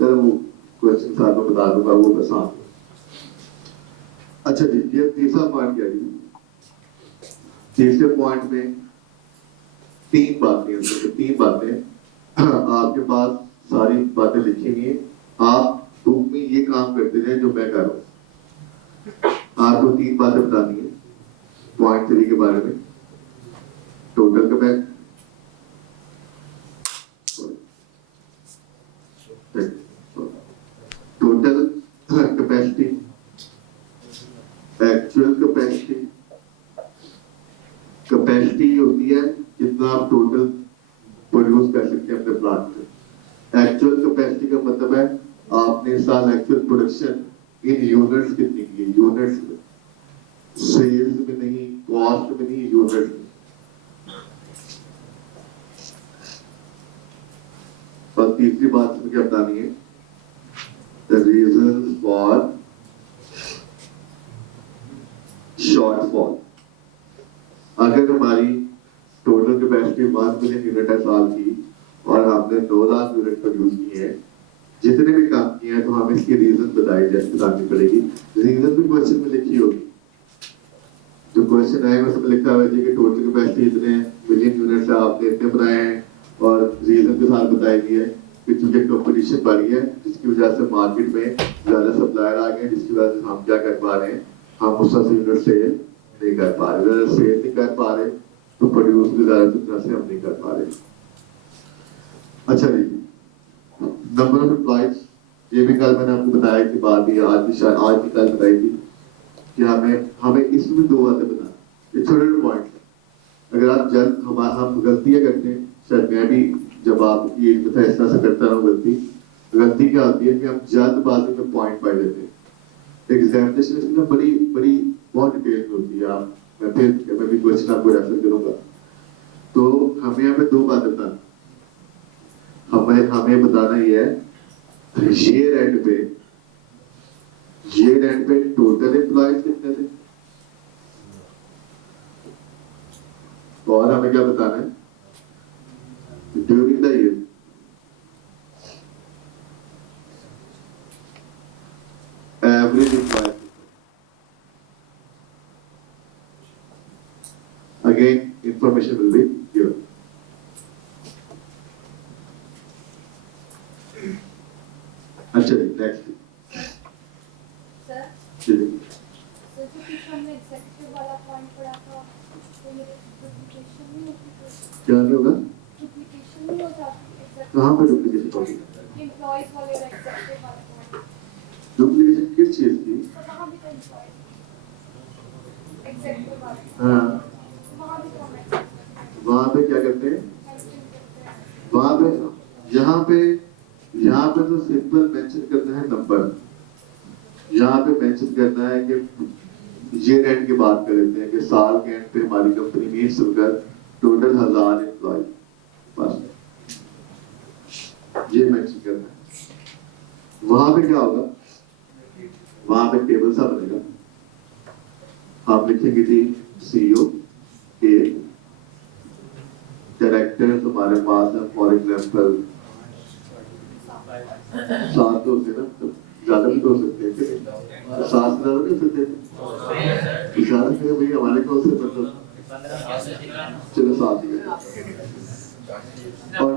Sir वो question साथ में बता दूंगा, वो आसान। अच्छा जी, ये तीसरा पॉइंट क्या जी? तीसरे पॉइंट में तीन बातें हैं, तो तीन बातें आपके पास सारी बातें लिखी हुई हैं। आप बुक में ये काम करते जाए जो मैं कर रहा हूँ। आपको तीन बातें बतानी है पॉइंट 3 के बारे में। Total capacity, total capacity, actual capacity. Capacity होती है जितना आप टोटल प्रोड्यूस कर सकते हैं अपने प्लांट में। एक्चुअल कैपेसिटी का मतलब है आपने साल एक्चुअल प्रोडक्शन इन यूनिट्स कितनी की है, यूनिट्स में, सेल्स में नहीं, कॉस्ट में नहीं, यूनिट्स में। और तीसरी बात मुझे क्या बतानी है, द रीजन फॉर शॉर्टफॉल। अगर हमारी टोटल कैपेसिटी 1 मिलियन यूनिट है साल की और हमने 2 लाख यूनिट प्रोड्यूस किए हैं, जितने भी काम किए हैं, तो हमें इसकी रीजन बतानी पड़ेगी। रीजन भी क्वेश्चन में लिखी होगी। जो क्वेश्चन आएगा उसमें लिखा हुआ है कि टोटल कैपेसिटी इतने मिलियन यूनिट से आपने इतने बनाए हैं, और रीजन के साथ बताएगी है कि चूंकि कंपटीशन बढ़ गया है, जिसकी वजह से मार्केट में ज्यादा सप्लायर आ गए, जिसकी वजह से हम क्या कर पा रहे हैं, हम उस तरह से यूनिट सेल नहीं कर पा रहे। अगर सेल नहीं कर पा रहे तो प्रोड्यूस भी ज्यादा तरह से हम नहीं कर पा रहे। अच्छा जी, नंबर ऑफ एम्प्लॉइज, ये भी कल मैंने आपको बताया कि बात ही आज भी कल बताई थी कि हमें इसमें 2 बातें बताना। ये छोटे पॉइंट है। अगर आप हम गलतियां करते हैं, शायद मैं भी जब आपकी एज में था इस तरह से करता रहा हूँ। गलती क्या होती है कि हम जल्दबाजी में पॉइंट पढ़ लेते हैं। एग्जामिनेशन इसमें बड़ी बड़ी बहुत डिटेल में होती है। मैं भी क्वेश्चन आपको रेफर करूंगा। तो हमें यहाँ पे 2 बातें बताना। हमें बताना ये है, ईयर एंड पे टोटल एम्प्लॉइज कितने थे, और हमें क्या बताना है, during the year average employ. Again information will be given. अच्छा जी, नेक्स्ट सर, जी। जो पीछे हमने एग्जीक्यूटिव वाला पॉइंट पढ़ा था, तो ये डुप्लीकेशन नहीं होती, क्या नहीं होगा, डुप्लीकेशन नहीं हो जाती कहाँ पे डुप्लीकेशन होगी, एम्प्लॉयज वाले और एग्जीक्यूटिव वाले पॉइंट। डुप्लीकेशन किस चीज की? तो वहाँ भी तो एम्प्लॉयज एग्जीक्यूटिव वाले, हाँ, वहाँ भी तो हम वहाँ पे क्या करते हैं, मेंशन करते हैं। वहाँ पे यहाँ पे तो सिंपल मेंशन करना है नंबर। यहाँ पे मेंशन करना है कि ईयर एंड की बात कर लेते हैं कि साल के एंड पे हमारी कंपनी में सुनकर टोटल 1000 एम्प्लॉय, बस ये मेंशन करना है। वहां पे क्या होगा, वहां पे टेबल सा बनेगा। आप लिखेंगे जी सीईओ ए, डायरेक्टर हमारे पास है फॉर एग्जांपल 7 होते ना, ज्यादा भी तो हो सकते हैं, 7 से ज्यादा नहीं हो सकते, ज्यादा से भाई हमारे कौन से मतलब चलो 7 ही है। और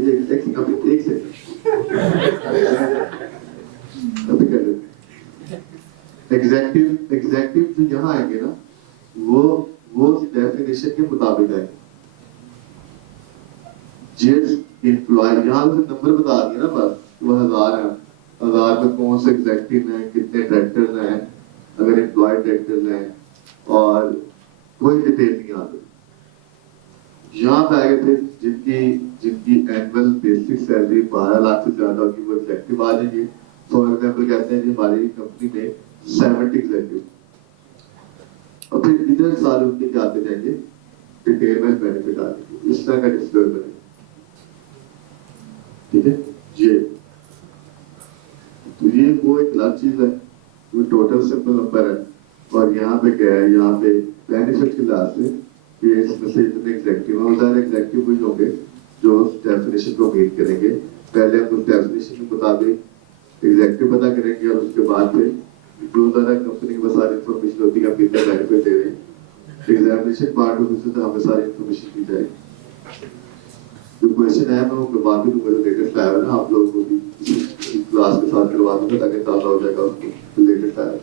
एक सेकंड अभी कर लेते। एग्जेक्टिव जो यहाँ आएंगे ना, वो डेफिनेशन के मुताबिक आएंगे। जिस एम्प्लॉय यहाँ से नंबर बता दिया ना, बस वो 1000 है, 1000 में कौन से एग्जेक्टिव हैं, कितने डायरेक्टर्स हैं, अगर एम्प्लॉय डायरेक्टर्स हैं, और कोई डिटेल नहीं आती। यहाँ पे आगे थे जिनकी एनुअल बेसिक सैलरी 12 लाख से ज्यादा होगी, वो एग्जेक्टिव आ जाएंगे। फॉर एग्जाम्पल कहते हैं कि हमारी कंपनी में 70 एग्जेक्टिव, और फिर इधर सारे उनके क्या आते जाएंगे, डिटेल में बेनिफिट आ जाएंगे। इस तरह का डिस्प्ले बनेगा, ठीक है ये। तो ये वो एक अलग चीज है, वो टोटल सिंपल नंबर है। और यहाँ पे क्या है, यहाँ पे बेनिफिट के लिहाज से इसमें से इतने एग्जेक्टिव है, एग्जेक्टिव वही होंगे जो डेफिनेशन को मीट करेंगे। पहले हम उस डेफिनेशन के मुताबिक एग्जैक्टिव पता करेंगे और उसके बाद फिर जो ज़्यादा कंपनी के पास सारी इन्फॉर्मेशन होती है आप कितना बेनिफिट दे रहे हैं एग्जामिनेशन पार्ट में उससे तो हमें सारी इन्फॉर्मेशन दी जाएगी। जो क्वेश्चन है मैं वो करवा भी दूंगा जो लेटेस्ट आया है ना आप लोगों को भी क्लास के साथ करवा दूंगा ताकि ताज़ा हो जाएगा उसको लेटेस्ट आया है।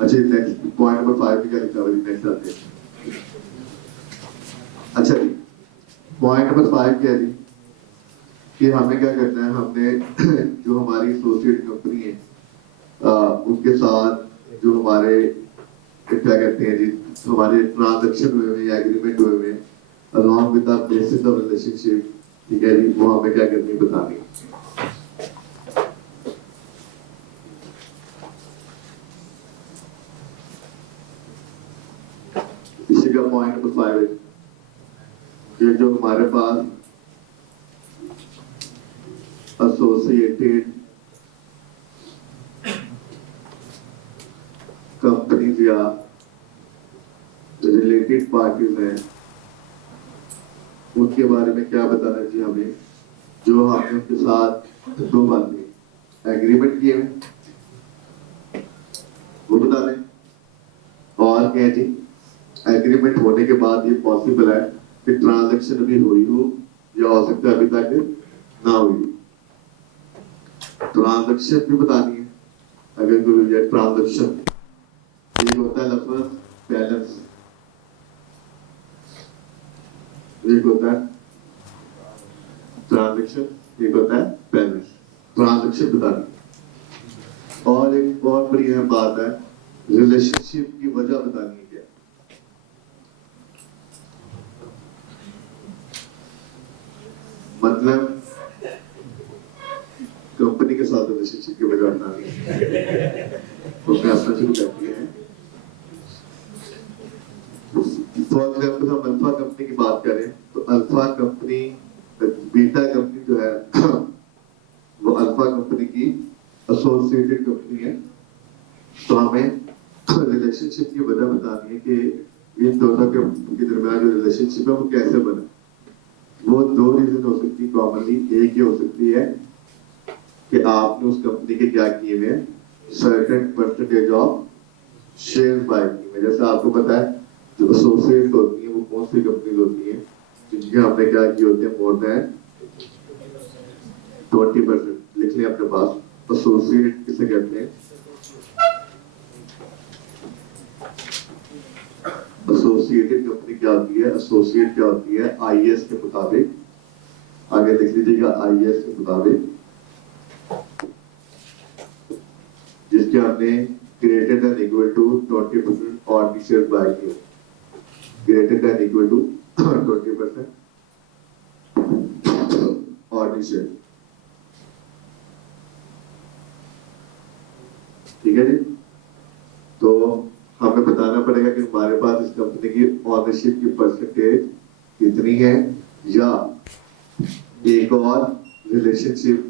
अच्छा नेक्स्ट पॉइंट नंबर 5 में क्या लिखा हुआ है नेक्स्ट आते हैं। अच्छा जी पॉइंट नंबर 5 क्या है जी कि हमें क्या करना है हमने जो हमारी एसोसिएट कंपनी है उनके साथ जो हमारे क्या कहते हैं जी हमारे ट्रांजैक्शन हुए हुए एग्रीमेंट हुए हुए along with the basis of relationship ठीक है जी वो हमें क्या करनी है बतानी है। इसी का पॉइंट नंबर 5 है ये जो हमारे पास एसोसिएटेड कंपनीज या रिलेटेड पार्टीज हैं उनके बारे में क्या बताना चाहिए हमें जो हमने उनके साथ 2 बातें एग्रीमेंट किए हैं वो बता दें और क्या जी एग्रीमेंट होने के बाद ये पॉसिबल है कि ट्रांजैक्शन अभी हुई हो या हो सकता है अभी तक ना हुई ट्रांजैक्शन भी बतानी है अगर कोई ट्रांजैक्शन एक होता है लफ्ज बैलेंस एक होता है ट्रांजैक्शन एक होता है बैलेंस ट्रांजैक्शन बतानी और एक और बड़ी अहम बात है रिलेशनशिप की वजह बतानी है क्या मतलब कंपनी के साथ रिलेशनशिप की वजह बतानी है उसमें अपना शुरू करती है। फॉर एग्जाम्पल हम अल्फा कंपनी की बात करें तो अल्फा कंपनी बीटा कंपनी जो है वो अल्फा कंपनी की एसोसिएटेड कंपनी है तो हमें रिलेशनशिप की वजह बतानी है कि इन दोनों के दरमियान जो रिलेशनशिप है वो कैसे बना वो 2 रीजन हो सकती है कॉमनली एक ये हो सकती है कि आपने उस कंपनी के क्या किए हुए certain percentage of share buy किए जैसे आपको पता है जो एसोसिएट होती है वो कौन सी कंपनी होती है जिनके हमने क्या किए होते हैं मोर देन 20% लिख लें अपने पास एसोसिएट किसे कहते हैं एसोसिएटेड कंपनी क्या होती है एसोसिएट क्या होती है आईएएस के मुताबिक आगे लिख लीजिएगा आईएएस के मुताबिक जिसके हमने greater than equal to 20% ordinary share buy किए greater than equal to 20% ordinary share ठीक है जी तो हमें बताना पड़ेगा कि हमारे पास इस कंपनी की ऑनरशिप की परसेंटेज कितनी है या एक और रिलेशनशिप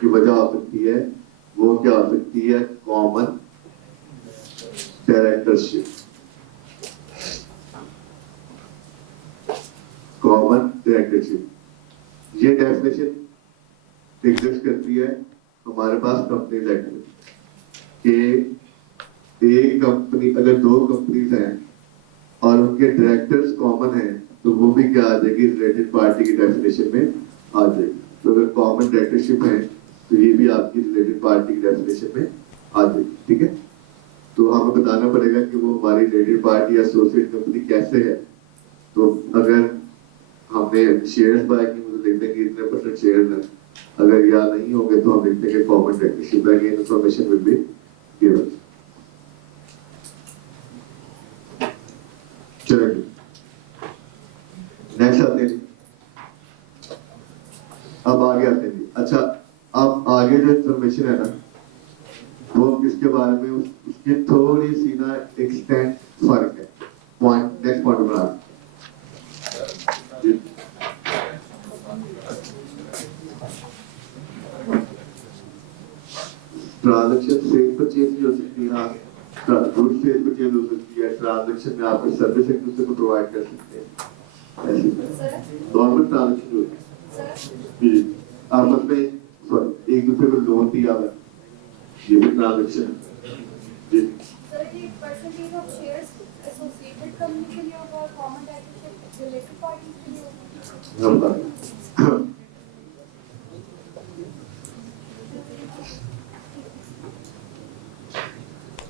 की वजह हो सकती है वो क्या हो सकती है कॉमन डायरेक्टरशिप कॉमन डायरेक्टरशिप ये डेफिनेशन एग्जिस्ट करती है हमारे पास कंपनी एक्ट में कि एक कंपनी अगर 2 कंपनीज हैं और उनके डायरेक्टर्स कॉमन हैं तो वो भी क्या आ जाएगी रिलेटेड पार्टी की डेफिनेशन में आ जाएगी तो अगर कॉमन डायरेक्टरशिप है तो ये भी आपकी रिलेटेड पार्टी की डेफिनेशन में आ जाएगी ठीक है तो हमें बताना पड़ेगा कि वो हमारी रिलेटेड पार्टी या एसोसिएट कंपनी कैसे है तो अगर हमने शेयर्स बाय की मुझे लिख देंगे इतने परसेंट शेयर्स हैं अगर या नहीं होंगे तो हम लिख देंगे common directorship again information will be given चलिए नेक्स्ट आते हैं अब आगे आते हैं अच्छा अब आगे जो इंफॉर्मेशन है ना वो किसके बारे में उसकी थोड़ी सी ना एक्सटेंट फर्क है पॉइंट नेक्स्ट पॉइंट बना ट्रांजैक्शन सेल परचेज भी हो सकती है हाँ गुड सेल परचेज हो सकती है ट्रांजैक्शन में आप सर्विस एक दूसरे को प्रोवाइड कर सकते हैं ऐसे नॉर्मल ट्रांजैक्शन होती है जी आपस में एक दूसरे को लोन दिया हुआ है, ये भी ट्रांजेक्शन जी। सर ये percentage of shares associated company के लिए होगा, कॉमन डायरेक्टरशिप रिलेटेड पार्टीज के लिए होगा? हम बता-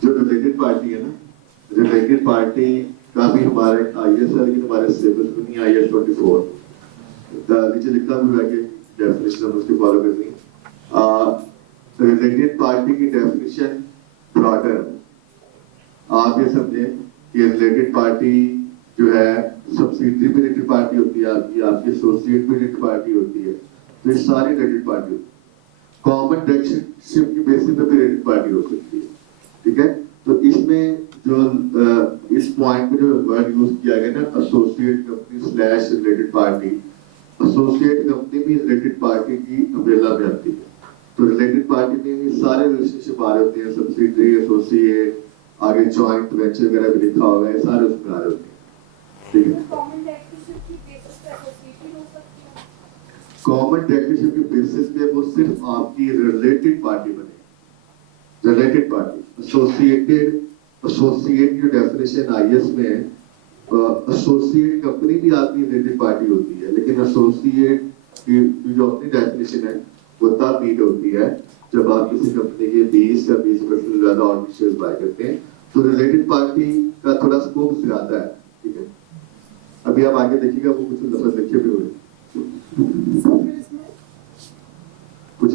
जो रिलेटेड पार्टी है ना, रिलेटेड पार्टी का भी हमारे IAS है, लेकिन हमारे सिलेबस में नहीं IAS 24 नीचे लिखा भी हुआ है कि डेफिनेशन हम उसकी फॉलो करनी है। रिलेटेड पार्टी की डेफिनेशन ब्रॉडर, आप ये समझें कि रिलेटेड पार्टी जो है सब्सिडरी भी रिलेटेड पार्टी होती है, आपकी एसोसिएट भी रिलेटेड पार्टी होती है, तो ये सारी रिलेटेड पार्टी होती है। कॉमन डायरेक्टरशिप की बेसिस पे भी रिलेटेड पार्टी हो सकती है, ठीक है। तो इसमें जो इस पॉइंट पे जो वर्ड यूज किया गया ना, associate company slash related party, associate company भी रिलेटेड पार्टी की अम्ब्रेला में आती है। तो रिलेटेड पार्टी में भी सारे रिलेशनशिप आ रहे होते हैं, सब्सिडरी, एसोसिएट, आगे जॉइंट वेंचर वगैरह भी लिखा हुआ है, सारे उसमें आ रहे होते हैं, ठीक है। कॉमन डायरेक्टरशिप की बेसिस पे एसोसिएटेड हो सकती है? कॉमन डायरेक्टरशिप के बेसिस पे वो सिर्फ आपकी रिलेटेड पार्टी बने, रिलेटेड पार्टी। एसोसिएटेड, एसोसिएट की डेफिनेशन IAS में है, एसोसिएट कंपनी भी आपकी रिलेटेड पार्टी होती है, लेकिन एसोसिएट की जो अपनी डेफिनेशन है वो तब मीट होती है जब आप किसी कंपनी के 20 या 20% से ज्यादा ऑर्डिनरी शेयर्स बाय करते हैं, तो रिलेटेड पार्टी का थोड़ा स्कोप ज्यादा है, ठीक है। अभी आप आगे देखिएगा वो कुछ लफ्ज लिखे भी हुए कुछ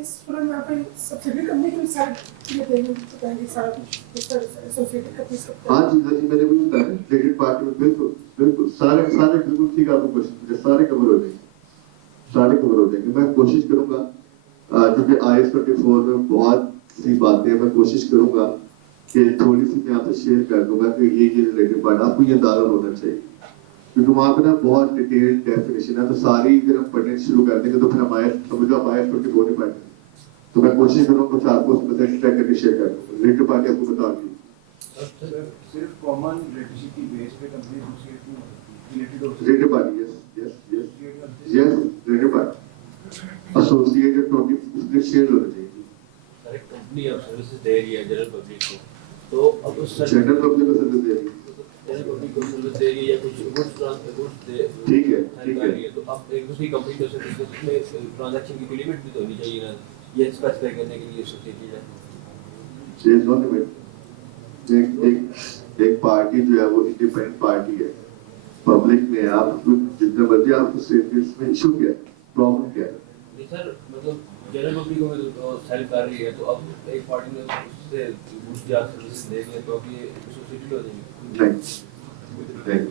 इस पूरे में आप सब्सिडी कंपनी के साथ ये देंगे तो कहेंगे सारा कुछ एसोसिएटेड कंपनी सब। हाँ जी मैंने भी बताया रिलेटेड पार्टी में बिल्कुल बिल्कुल सारे सारे बिल्कुल ठीक आपको क्वेश्चन सारे कवर हो जाएंगे, सारे कवर हो जाएंगे। मैं कोशिश करूंगा क्योंकि IAS 24 में बहुत सी बातें मैं कोशिश करूंगा कि थोड़ी सी मैं आपसे शेयर कर दूंगा कि ये रिलेटेड पार्ट आपको ये अंदाजा होना चाहिए, क्योंकि वहाँ पे ना बहुत डिटेल्ड डेफिनेशन है, तो सारी अगर हम पढ़ने शुरू कर देंगे तो फिर हमारे समझो आप IAS 24 नहीं पढ़ते। तो मैं कोशिश करूंगा कुछ आपको उसमें से एक्स्ट्रा करके शेयर कर दूंगा। रिलेटेड पार्टी आपको बता दी सिर्फ कॉमन रिलेशनशिप की बेस पे कंपनी एसोसिएट नहीं होती, रिलेटेड हो सकती related party yes related party associated 20 share होने चाहिए। सर एक कंपनी अब सर्विसेज दे रही है जनरल पब्लिक को, तो अब उस जनरल पब्लिक को सर्विस दे रही है, जनरल पब्लिक को सर्विस दे रही है या कुछ गुड्स ट्रांसपोर्ट दे, ठीक है तो अब एक दूसरी कंपनी को सर्विस उसमें ट्रांजैक्शन की लिमिट भी तो होनी चाहिए ना, ये स्पेसिफाई करने के लिए सोसाइटी है चेंज नॉट लिमिट। एक पार्टी जो है वो इंडिपेंडेंट पार्टी है, पब्लिक में आप जितना मर्जी आप स्टेटमेंट्स में इशू क्या है, प्रॉब्लम क्या है? नहीं सर, मतलब जनरल पब्लिक को सेल कर रही है, तो अब एक पार्टी ने उससे गुड्स या सर्विस दे दिया तो अब ये सोसाइटी हो जाएगी? नहीं,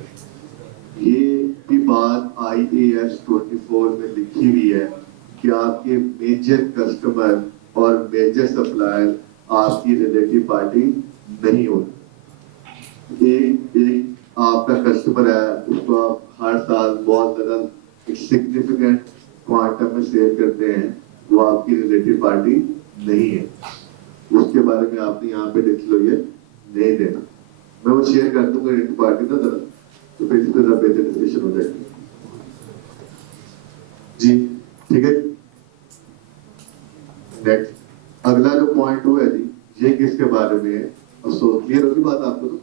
ये भी बात IAS 24 में लिखी हुई है कि आपके मेजर कस्टमर और मेजर सप्लायर आपकी रिलेटिव पार्टी नहीं होती। एक आपका कस्टमर है, उसको आप हर साल बहुत ज्यादा सिग्निफिकेंट क्वांटम में सेल करते हैं, वो आपकी रिलेटिव पार्टी नहीं है, उसके बारे में आपने यहाँ पे लिख लो ये नहीं देना। मैं वो शेयर कर दूंगा रिलेटिव पार्टी ना जरा, तो फिर इस पर बेहतर डिस्कशन हो जाएगी जी, ठीक है। नेक्स्ट अगला जो पॉइंट हुआ है जी, ये किसके बारे में है? क्लियर होगी बात आपको? तो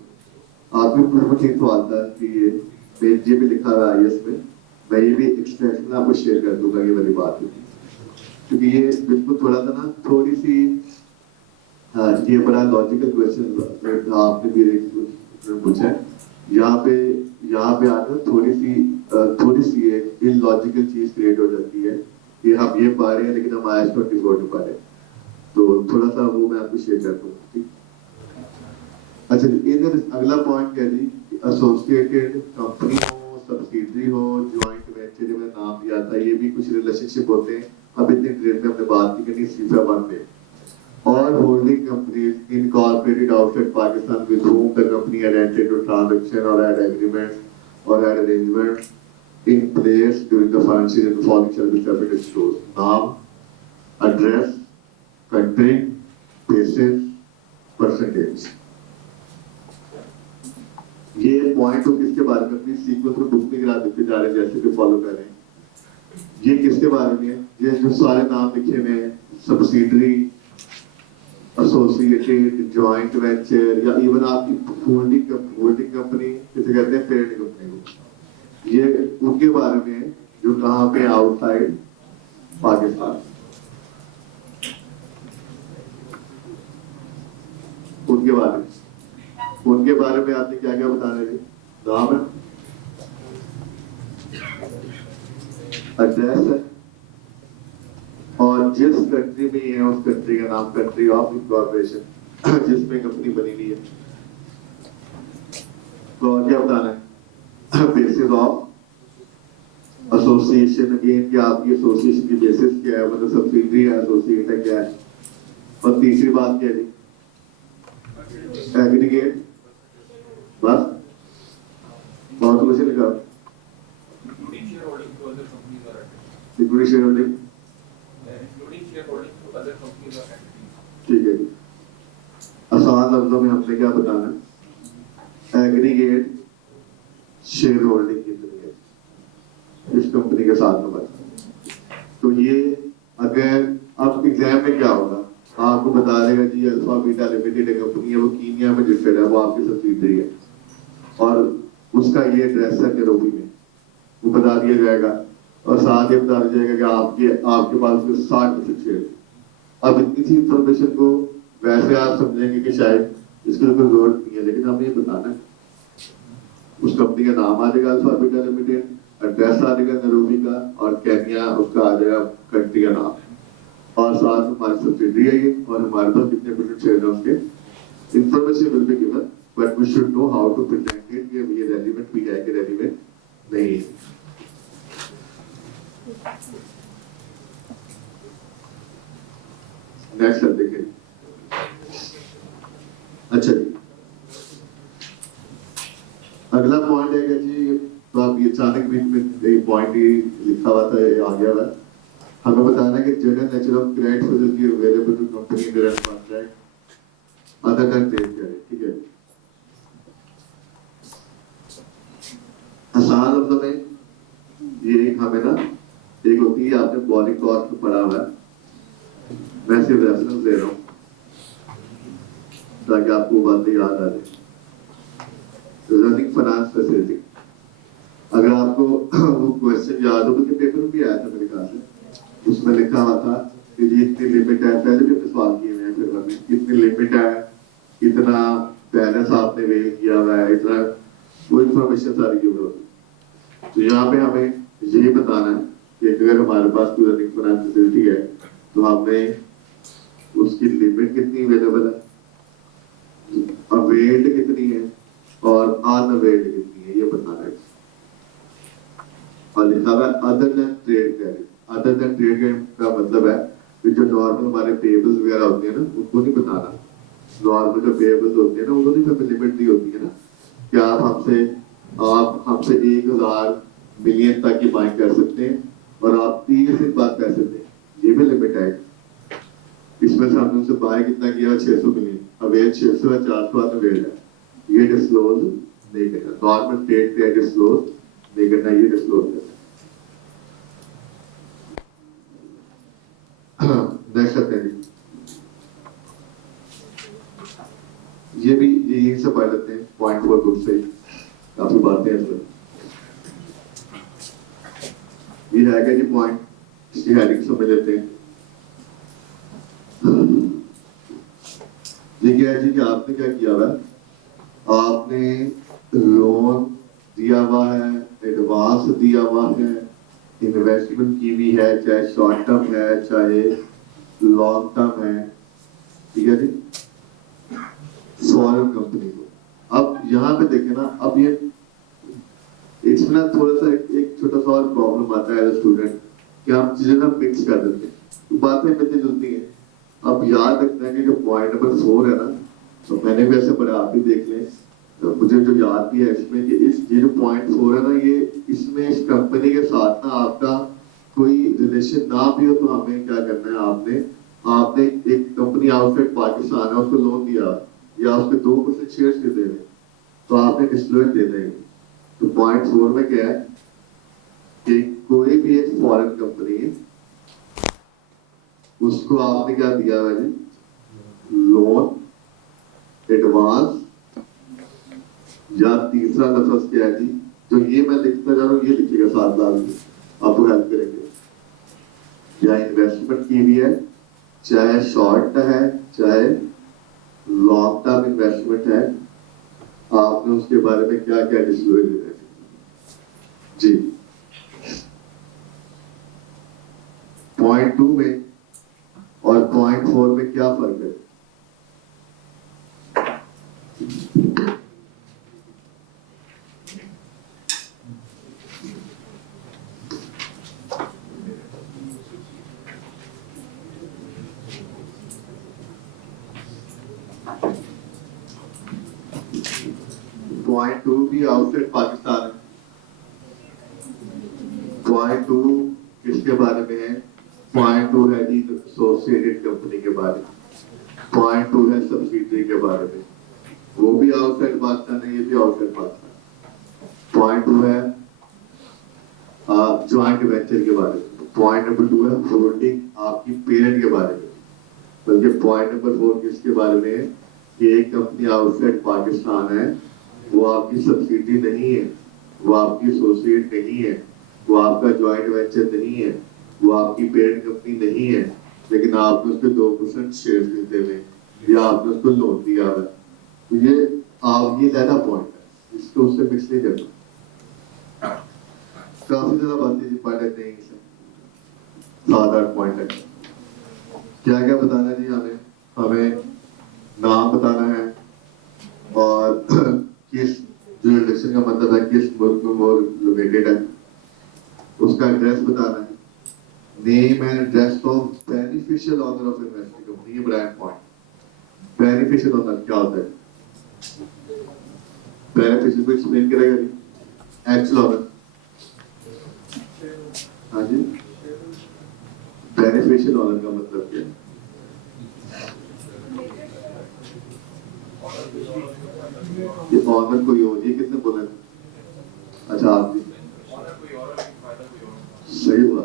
आपके ऊपर ठीक सवाल था कि ये भी लिखा हुआ है IAS में, मैं ये भी एक्सटेंशन आपको शेयर कर दूंगा ये वाली बात, क्योंकि ये बिल्कुल थोड़ा सा ना थोड़ी सी ये बड़ा लॉजिकल क्वेश्चन आपने भी पूछा है। यहाँ पे आकर थोड़ी सी एक इलॉजिकल चीज क्रिएट हो जाती है कि हम ये पा रहे हैं लेकिन हम IAS 24 नहीं पा रहे, तो थोड़ा सा वो मैं आपको शेयर कर दूंगा, ठीक। अच्छा इधर अगला पॉइंट क्या जी, एसोसिएटेड कंपनी हो, सब्सिडरी हो, जॉइंट वेंचर में नाम दिया था, ये भी कुछ रिलेशनशिप होते हैं। अब इतनी डिटेल में हमने बात नहीं करनी सिर्फ 1 पे। और holding companies incorporated outside Pakistan with whom the company had entered into transaction or had agreement or had arrangement in place during the financial year, the following shall be separate disclosed: नाम, address, country, basis, percentage। ये point तो किसके बारे में? अपनी sequence में book में गिरा देते जा रहे हैं, जैसे कि फॉलो कर रहे हैं। ये किसके बारे में है? ये जो सारे नाम लिखे हुए हैं, सब्सिडरी, एसोसिएटेड, जॉइंट वेंचर, या इवन आपकी होल्डिंग कंपनी जिसे कहते हैं पेरेंट कंपनी को, ये उनके बारे में है जो कहाँ पे आउटसाइड पाकिस्तान, उनके बारे में आपने क्या क्या बता रहे थे? नाम है, एड्रेस है, और जिस कंट्री में है उस कंट्री का नाम, कंट्री ऑफ इनकॉर्पोरेशन जिसमें कंपनी बनी हुई है। तो और क्या बताना है? बेसिस ऑफ एसोसिएशन, अगेन क्या आपकी एसोसिएशन की बेसिस क्या है, मतलब सब्सिडरी है, एसोसिएट है, क्या है। और तीसरी बात क्या है? एग्रीगेट, बस बहुत कुछ लिखा, including shareholding to other companies or entities. Equity share holding, Including shareholding to other companies or entities. ठीक है जी। आसान लफ्जों में हमने क्या बताना है? एग्रीगेट शेयर होल्डिंग कितनी है इस कंपनी के साथ में बता। तो ये अगर अब एग्जाम में क्या होगा, आपको बता देगा जी अल्फा बीटा लिमिटेड एक कंपनी है, वो कीनिया में लिस्टेड है, वो आपकी सब्सिडरी है, और उसका ये एड्रेस है नैरोबी में, वो बता दिया जाएगा। और साथ ही बता दिया जाएगा कि आपके पास 60% शेयर। अब इतनी सी इंफॉर्मेशन को वैसे आप समझेंगे कि शायद इसकी कोई जरूरत नहीं है, लेकिन हमें ये बताना है। उस कंपनी का नाम आ जाएगा अल्फा बीटा लिमिटेड, एड्रेस आ जाएगा नैरोबी का, और केन्या उसका आ जाएगा कंट्री का नाम, और साथ में हमारी सब्सिडरी है ये, और हमारे पास कितने परसेंट शेयर है उसके। Information will be given, but we should know how to pretend it कि ये रेलेवेंट भी है कि रेलेवेंट नहीं है। नेक्स्ट देखिए। अच्छा जी, अगला पॉइंट है जी, तो आप ये अचानक बीच में एक पॉइंट ही लिखा हुआ था, ये आ गया हुआ। हमें बताना है कि general nature of credit facility available to company in the contract other than trade credit, ठीक है। आसान लफ्जों में ये हमें ना, एक होती है आपने बॉडी कॉस्ट में पढ़ा हुआ है, मैं सिर्फ रेफरेंस दे रहा हूँ ताकि आपको बातें याद आ जाए। रनिंग फाइनेंस फैसिलिटी, अगर आपको वो क्वेश्चन याद हो तो पेपर में भी आया था मेरे ख्याल से, उसमें लिखा हुआ था कि जी इतनी लिमिट है, पहले भी अपने सवाल किए हुए हैं पेपर में, कितनी लिमिट है, कितना बैलेंस आपने वेल किया हुआ है, इतना, वो इंफॉर्मेशन सारी की हुई। तो यहाँ पे हमें यही बताना है कि अगर हमारे पास कोई रनिंग फाइनेंस फैसिलिटी है तो हमने उसकी लिमिट कितनी अवेलेबल है, अवेल्ड कितनी है, और अनअवेल्ड कितनी है, ये बताना है। और लिखा हुआ है other than trade credit. Other than trade credit का मतलब है कि जो नॉर्मल हमारे पेबल्स वगैरह होती है ना, उनको नहीं बताना। नॉर्मल जो पेबल्स होती है ना, उनको नहीं हमें लिमिट दी होती है ना, कि आप हमसे 1000 मिलियन तक की बाइंग कर सकते हैं और आप 30 दिन बाद पैसे दें, ये भी लिमिट है। इसमें से हमने उनसे बाय कितना किया, 600 मिलियन, अवेल 600 है, 400 अवेल है, ये डिस्क्लोज नहीं करना। नॉर्मल ट्रेड क्रेडिट डिस्क्लोज नहीं करना, ये डिस्क्लोज करना। नेक्स्ट आते हैं, ये भी यही से पढ़ लेते हैं, पॉइंट 4 बुक से काफी बातें हैं इसमें। ये है क्या जी पॉइंट, इसकी हेडिंग समझ लेते हैं। ये क्या है जी कि आपने क्या किया हुआ है, आपने लोन दिया हुआ है, एडवांस दिया हुआ है, इन्वेस्टमेंट की हुई है, चाहे शॉर्ट टर्म है चाहे लॉन्ग टर्म है, ठीक है जी, फॉरेन कंपनी को। अब यहाँ पे देखें ना, अब ये इसमें ना थोड़ा सा एक छोटा सा और प्रॉब्लम आता है एज स्टूडेंट कि हम चीजें ना मिक्स कर देते हैं, तो बातें मिलती जुलती हैं। अब याद रखना है कि जो पॉइंट नंबर 4 है ना, तो मैंने भी ऐसे पढ़ा, आप भी देख लें, तो मुझे जो याद भी है इसमें कि ये जो पॉइंट 4 है ना, ये इसमें इस कंपनी के साथ ना आपका कोई रिलेशन ना भी हो तो हमें क्या करना है, आपने एक कंपनी आउटसाइड पाकिस्तान है, उसको लोन दिया या उसके 2% शेयर्स दे दें, तो आपने डिस्क्लोज दे देंगे। तो पॉइंट 4 में क्या है कि कोई भी एक फॉरेन उसको आपने क्या दिया है जी? लोन, एडवांस, या तीसरा लफ्ज क्या है जी? जो ये मैं लिखता जा रहा हूँ ये लिखिएगा 7 लाख में, आपको हेल्प करेंगे। या इन्वेस्टमेंट की भी है, चाहे शॉर्ट है चाहे लॉन्ग टर्म इन्वेस्टमेंट है, आपने उसके बारे में क्या क्या डिस्क्लोज है जी। पॉइंट 2 में और पॉइंट 4 में क्या फर्क है? पॉइंट 2 भी आउटसाइड पाकिस्तान है। पॉइंट 2 किसके बारे में है? पॉइंट 2 है जी एसोसिएटेड कंपनी के बारे में। पॉइंट 2 है सब्सिडरी के बारे में, वो भी आउटसाइड पाकिस्तान है, ये भी आउटसाइड पाकिस्तान। पॉइंट 2 है ज्वाइंट वेंचर के बारे में। पॉइंट नंबर 2 है होल्डिंग आपकी पेरेंट के बारे में। बल्कि पॉइंट नंबर 4 किसके बारे में है कि एक कंपनी आउटसाइड पाकिस्तान है, वो आपकी सब्सिडी नहीं है, वो आपकी एसोसिएट नहीं है, वो आपका ज्वाइंट वेंचर नहीं है, वो आपकी पेरेंट कंपनी नहीं है, लेकिन आपने उसके 2% शेयर खरीदे हुए या आपने उसको लोन दिया है। तो ये ज्यादा पॉइंट है, इसको उससे मिक्स नहीं करना। काफी ज्यादा बातें इंपॉर्टेंट नहीं है, 7-8 पॉइंट है। क्या क्या बताना है जी? हमें नाम बताना है और किस जुरिडिक्शन का मतलब है, किस मुल्क में वो लोकेटेड है, उसका एड्रेस बताना है, name and address of beneficial owner of investment company. ये ब्रांड पॉइंट। बेनिफिशियल ओनर क्या होता है? बेनिफिशियल को एक्सप्लेन करेगा जी एक्चुअल ओनर। हाँ जी, बेनिफिशियल ओनर का मतलब क्या है? ये ऑनर कोई और, ये किसने बोला? अच्छा आप जी, सही हुआ।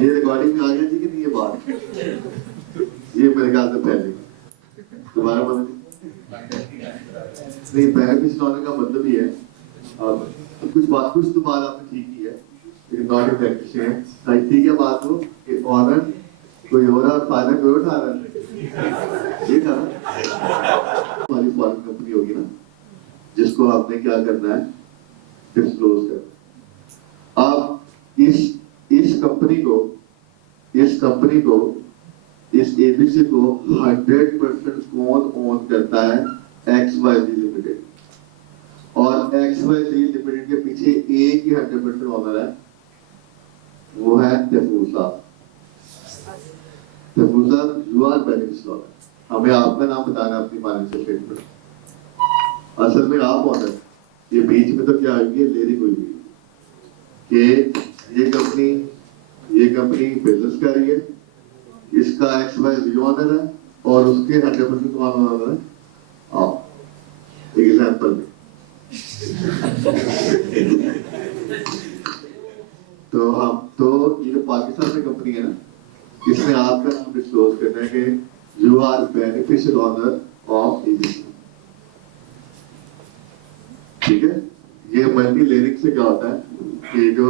ये रिकॉर्डिंग में आ गया जी कि नहीं ये बात? ये मेरे ख्याल से पहले दोबारा बोले नहीं। बेनिफिशियल ओनर का मतलब ये है, कुछ तो बात आपने ठीक की है, लेकिन नॉट एग्जैक्टली सेम। ठीक है बात हो कि ऑनर कोई हो रहा है, फायदा कोई उठा रहा है, ये था हमारी फॉरेन कंपनी होगी ना, जिसको आपने क्या करना है? डिस्क्लोज करना। अब इस कंपनी को इस एबीसी को 100% कौन ओन करता है? XYZ limited. और XYZ लिमिटेड के पीछे एक ही 100% ओनर है, वो है तैफूर साहब। तैफूर साहब यू आर बेनिफिशियल ओनर। हमें आपका नाम बताना अपनी फाइनेंशियल स्टेटमेंट। असल में आप ओनर, ये बीच में तो क्या हुई है? लेरी हुई है कि ये कंपनी बिजनेस कर रही है, इसका XYZ ओनर है और उसके 100% कौन ओनर है? आप एग्जांपल में तो ये जो पाकिस्तान में कंपनी है ना, इसमें आपका नाम डिस्क्लोज करना है कि you are beneficial owner of ABC. ठीक है? ये मल्टी लेयरिंग से क्या होता है कि जो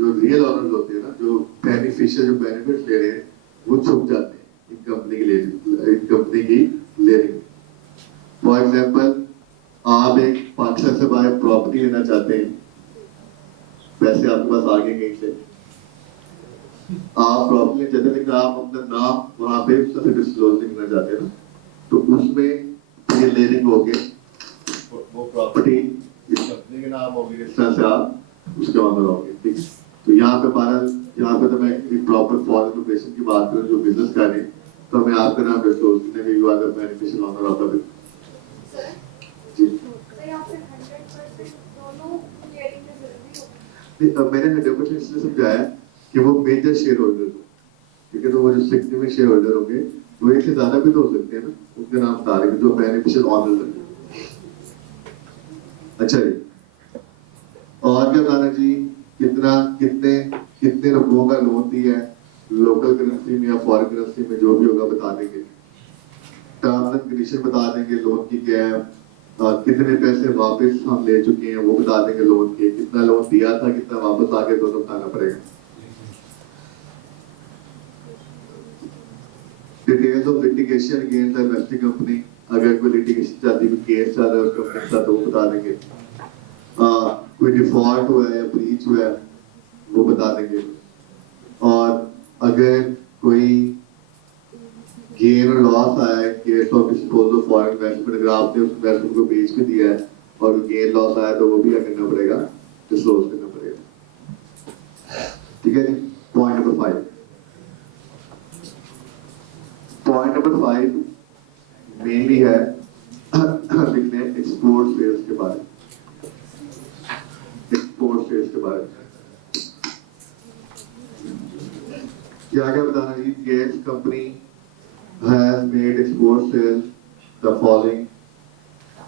रियल ओनर्स होते हैं ना, जो बेनिफिशियल जो बेनिफिट ले रहे हैं, वो छुप जाते हैं इन कंपनी की लेयरिंग। फॉर एग्जांपल, आप एक पाकिस्तान से बाहर प्रॉपर्टी लेना चाहते हैं, पैसे आपके पास आ गए कहीं से, आप प्रॉपर्टी लेना चाहते हैं, लेकिन आप अपना नाम वहां पे सबसे डिस्क्लोज नहीं करना चाहते ना, तो उसमें ये लेयरिंग हो गई, वो प्रॉपर्टी इस कंपनी के नाम होगी, इस तरह से आप उसके ऑनर होंगे। ठीक है? तो यहाँ पे तो मैं एक प्रॉपर फॉरेन लोकेशन की बात करूँ जो बिजनेस कर रहे हैं, तो हमें आपका नाम डिस्क्लोज करना है, you are the beneficial owner of the business. जी या फिर 100% दोनों क्लियरिंग में जरूरी होगा? मैंने 100% इसलिए समझाया कि वो मेजर शेयर होल्डर हो, ठीक है? तो वो जो 60 में शेयर होल्डर होंगे, वो एक से ज्यादा भी तो हो सकते हैं ना, उनके नाम बता रहे हैं जो बेनिफिशियल ऑनर है। अच्छा जी, और क्या बताना जी? कितने कितने रुपयों का लोन दिया है, लोकल करेंसी में या फॉरेन करेंसी में, जो भी होगा बता देंगे। टर्म्स एंड कंडीशन बता देंगे लोन की क्या है, कितने पैसे वापस हम ले चुके हैं वो बता देंगे लोन के, कितना लोन दिया था कितना वापस आगे दोनों बताना पड़ेगा। Details of litigation against the investing company, अगर कोई लिटिगेशन चल रही, कोई केस चल रहा है उसका कंपनी साथ वो बता देंगे। कोई डिफॉल्ट हुआ है या ब्रीच हुआ है वो बता देंगे। और अगर कोई गेन और लॉस आया है case of disposal of foreign investment, अगर आपने उस इन्वेस्टमेंट को बेच भी दिया है और गेन लॉस आया तो वो भी क्या करना पड़ेगा, डिस्क्लोज करना पड़ेगा। ठीक है जी। Point number 5, point number 5 mainly है लिखने एक्सपोर्ट सेल्स के बारे में, एक्सपोर्ट सेल्स के बारे में क्या क्या बताना है। Gas company has made export sales, the following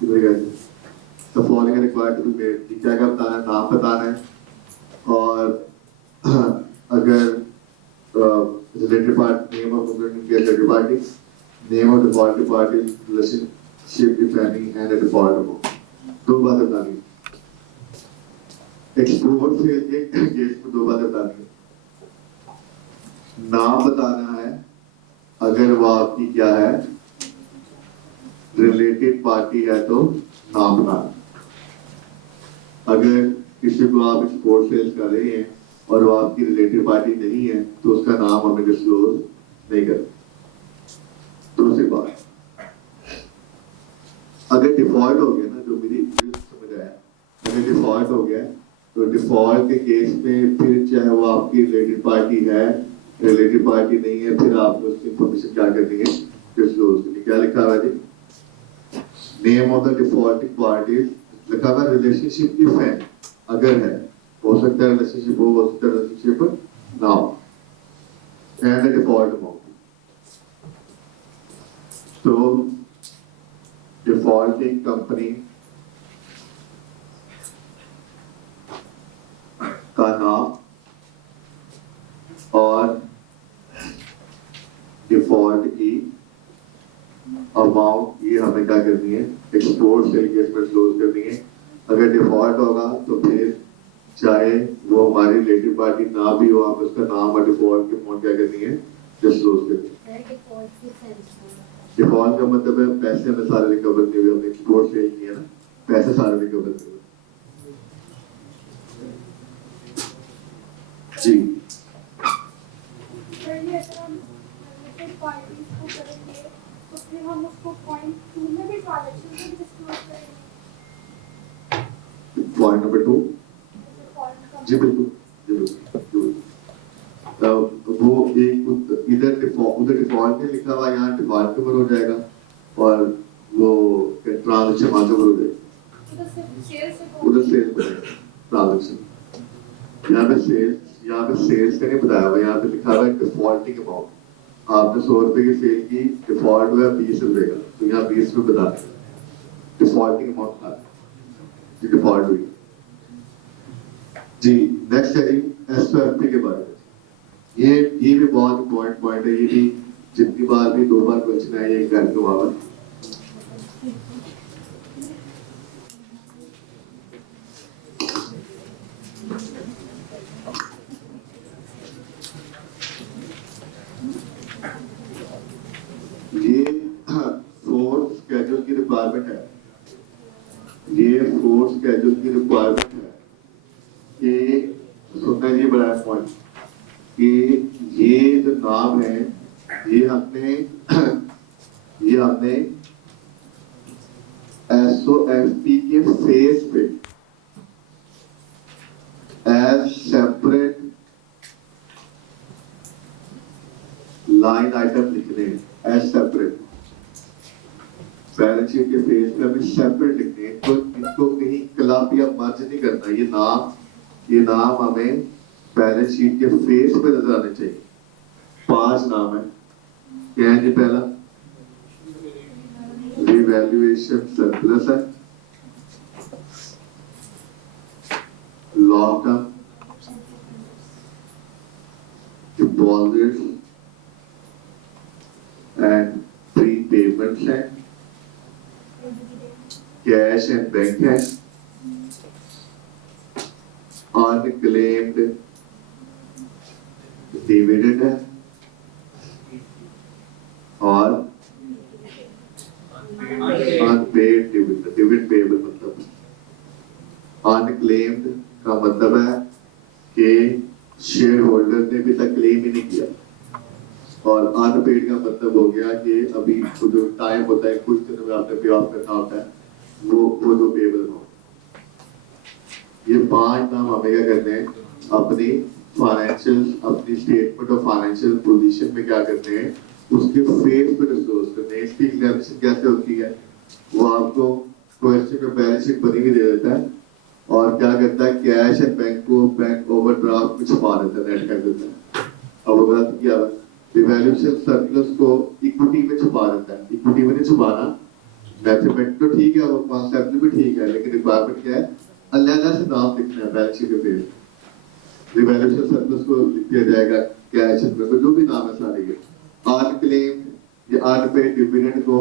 are required to be made। क्या क्या बताना है, नाम बताना है और अगर related party, name of related party, name of defaulted party, relationship if any and a default amount, दो बातें बतानी है। एक्सपोर्ट सेल के केस में दो बातें बतानी है। नाम बताना है अगर वो आपकी क्या है रिलेटेड पार्टी है तो नाम बताना। अगर किसी को आप एक्सपोर्ट सेल कर रहे हैं और वो आपकी रिलेटेड पार्टी नहीं है तो उसका नाम हमें डिस्क्लोज नहीं करें। दूसरी बात, अगर डिफॉल्ट हो गया ना, जो मेरी समझ आया, अगर डिफॉल्ट हो गया तो डिफॉल्ट के केस में फिर चाहे वो आपकी रिलेटेड पार्टी है रिलेटिव पार्टी नहीं है, फिर आपको उसकी इंफॉर्मेशन क्या करनी है, डिस्क्लोज करनी। क्या लिखा हुआ है जी, name of the defaulting party लिखा हुआ है, रिलेशनशिप इफ है, अगर है, हो सकता है रिलेशनशिप हो सकता है रिलेशनशिप ना हो, एंड द डिफॉल्ट अमाउंट। तो डिफॉल्टिंग कंपनी का नाम और डिफॉल्ट की अमाउंट, ये हमें क्या करनी है, एक्सपोर्ट सेल केस में डिस्क्लोज करनी है। अगर डिफॉल्ट होगा तो फिर चाहे वो हमारी रिलेटिव पार्टी ना भी हो, हमें उसका नाम और डिफॉल्ट की अमाउंट क्या करनी है, डिस्क्लोज करनी है। डिफॉल्ट का मतलब है पैसे हमें सारे रिकवर नहीं हुए, हमने एक्सपोर्ट सेल किया ना, पैसे सारे रिकवर नहीं हुए। जी ये अगर हम रिलेटेड पार्टीज को करेंगे तो फिर हम उसको पॉइंट 2 में भी ट्रांजैक्शन में डिस्क्लोज करेंगे। पॉइंट नंबर 2 जी बिल्कुल जी बिल्कुल। वो एक इधर डिफॉल्ट में लिखा हुआ, यहाँ डिफॉल्ट कवर हो जाएगा और वो ट्रांजैक्शन वहां कवर हो जाएगा, उधर सेल ट्रांजैक्शन। यहाँ पे सेल्स का नहीं बताया हुआ, यहाँ पे लिखा हुआ है डिफॉल्टिंग अमाउंट। आपने 100 रुपए की सेल की, डिफॉल्ट हुआ 20 रुपए का, तो यहाँ 20 रुपए बता दें डिफॉल्टिंग अमाउंट था जी, डिफॉल्ट हुई जी। नेक्स्ट है एसओएफपी के बारे में। ये भी बहुत इम्पोर्टेंट पॉइंट है, ये भी जितनी बार भी 2 बार क्वेश्चन आए एक घर के बाबा। ये 4th स्केड्यूल की रिक्वायरमेंट है, ये 4th स्केड्यूल की रिक्वायरमेंट है कि सुनना ये बड़ा पॉइंट कि ये जो नाम है ये हमने एसओएफपी के फेस पे एज सेपरेट लाइन आइटम लिखने हैं, एज सेपरेट बैलेंस शीट के पेज पे हमें सेपरेट लिखने हैं, तो इनको कहीं क्लब या मर्ज नहीं करना। ये नाम हमें बैलेंस शीट के फेस पे नजर आने चाहिए। 5 नाम है, क्या है जी? पहला रिवैल्यूएशन सरप्लस है, long term, deposits and prepayments हैं, cash and bank है, unclaimed dividend है और unpaid dividend payable मतलब unclaimed का मतलब है कि शेयर होल्डर ने अभी तक क्लेम ही नहीं किया, और अनपेड का मतलब हो गया कि अभी जो टाइम होता है कुछ दिनों में आपने पे ऑफ करना होता है, वो जो पेबल हो। ये 5 नाम हमें क्या करते हैं, अपनी फाइनेंशियल, अपनी स्टेटमेंट ऑफ फाइनेंशियल पोजीशन में क्या करते हैं, उसके फेस पे डिस्क्लोज करते हैं। इसकी एग्जामिनेशन कैसे होती है, वो आपको क्वेश्चन में बैलेंस शीट बनी हुई दे देता है और क्या करता है, कैश एंड बैंक को बैंक ओवरड्राफ्ट में छुपा देता है, नेट कर देता है। अब वो गलत किया, रिवैल्यूएशन सरप्लस को इक्विटी में छुपा देता है। इक्विटी में नहीं छुपाना, मैथमेटिक तो ठीक है, वो कॉन्सेप्ट भी ठीक है, लेकिन रिक्वायरमेंट क्या है, अलग से नाम लिखना है बैलेंस शीट के पेज। रिवैल्यूएशन सरप्लस को लिख दिया जाएगा, कैश एंड बैंक जो भी नाम है सारे के। अनक्लेम्ड या अनपेड डिविडेंड को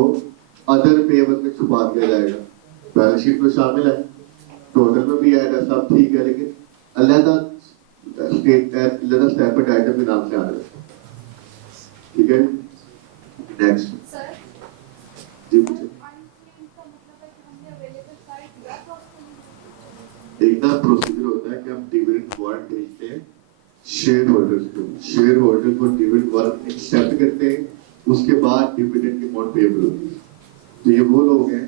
अदर पेबल में छुपा दिया जाएगा, बैलेंस शीट में शामिल है, टोटल में भी ऐड है, सब ठीक है, लेकिन अलग सेपरेट आइटम के नाम से आ रहा है। ठीक है, नेक्स्ट सर जी पूछे। अनक्लेम्ड का मतलब है कि हमने अवेलेबल साइट दिया था उसको नहीं। एक ना प्रोसीजर होता है कि हम डिविडेंड वारंट भेजते हैं शेयर होल्डर्स को, शेयर होल्डर को डिविडेंड वारंट एक्सेप्ट करते हैं, उसके बाद डिविडेंड की अमाउंट पेबल होती है। तो ये वो लोग हैं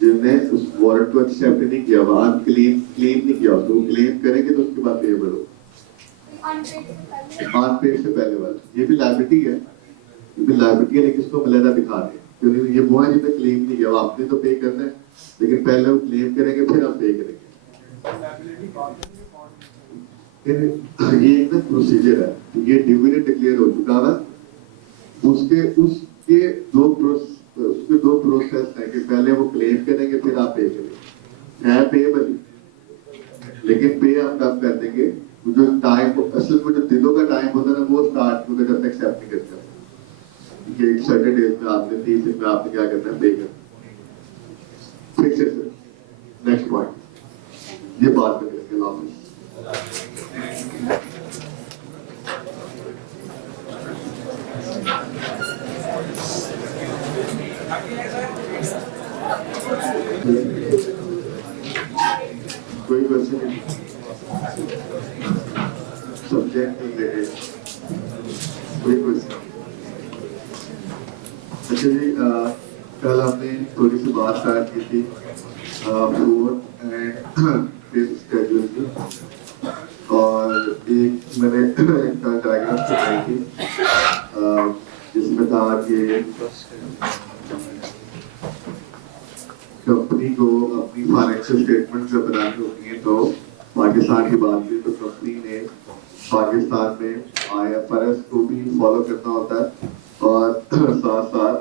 जिन्होंने उस वारंट को एक्सेप्ट नहीं किया, वहां क्लेम नहीं किया, तो क्लेम करेंगे तो उसके बाद पेबल हो। अनपेड से पहले वाला ये भी लायबिलिटी है, ये भी लायबिलिटी है, लेकिन इसको अलग दिखा रहे हैं क्योंकि ये वो है जिन्होंने क्लेम नहीं किया, आपने तो पे करना है, लेकिन पहले वो क्लेम करेंगे फिर हम पे करेंगे। ये एक ना प्रोसीजर है, ये डिविडेंड डिक्लेयर हो चुका है, उसके दो प्रोसेस है कि पहले वो क्लेम करेंगे फिर आप पे करेंगे, है पेएबल, लेकिन पे हम कब कर देंगे, जो टाइम असल में जो दिनों का टाइम होता है ना, वो स्टार्ट होगा जब तक एक्सेप्ट नहीं करते कि एक सर्टेन डेज में आपने 30 दिन में आपने क्या करना है, पे करना। फिक्स है सर, नेक्स्ट पॉइंट ये बात में करेंगे वापस। कोई क्वेश्चन नहीं, सब्जेक्ट रिलेटेड कोई क्वेश्चन। अच्छा जी, कल हमने थोड़ी सी बात स्टार्ट की थी फोर्थ एंड फिफ्थ शेड्यूल की, और एक मैंने एक डायग्राम बनाई थी जिसमें था कि कंपनी को अपनी फाइनेंशियल स्टेटमेंट जब बनानी होती है तो पाकिस्तान की बात की तो कंपनी ने पाकिस्तान में IFRS को भी फॉलो करना होता है, और साथ साथ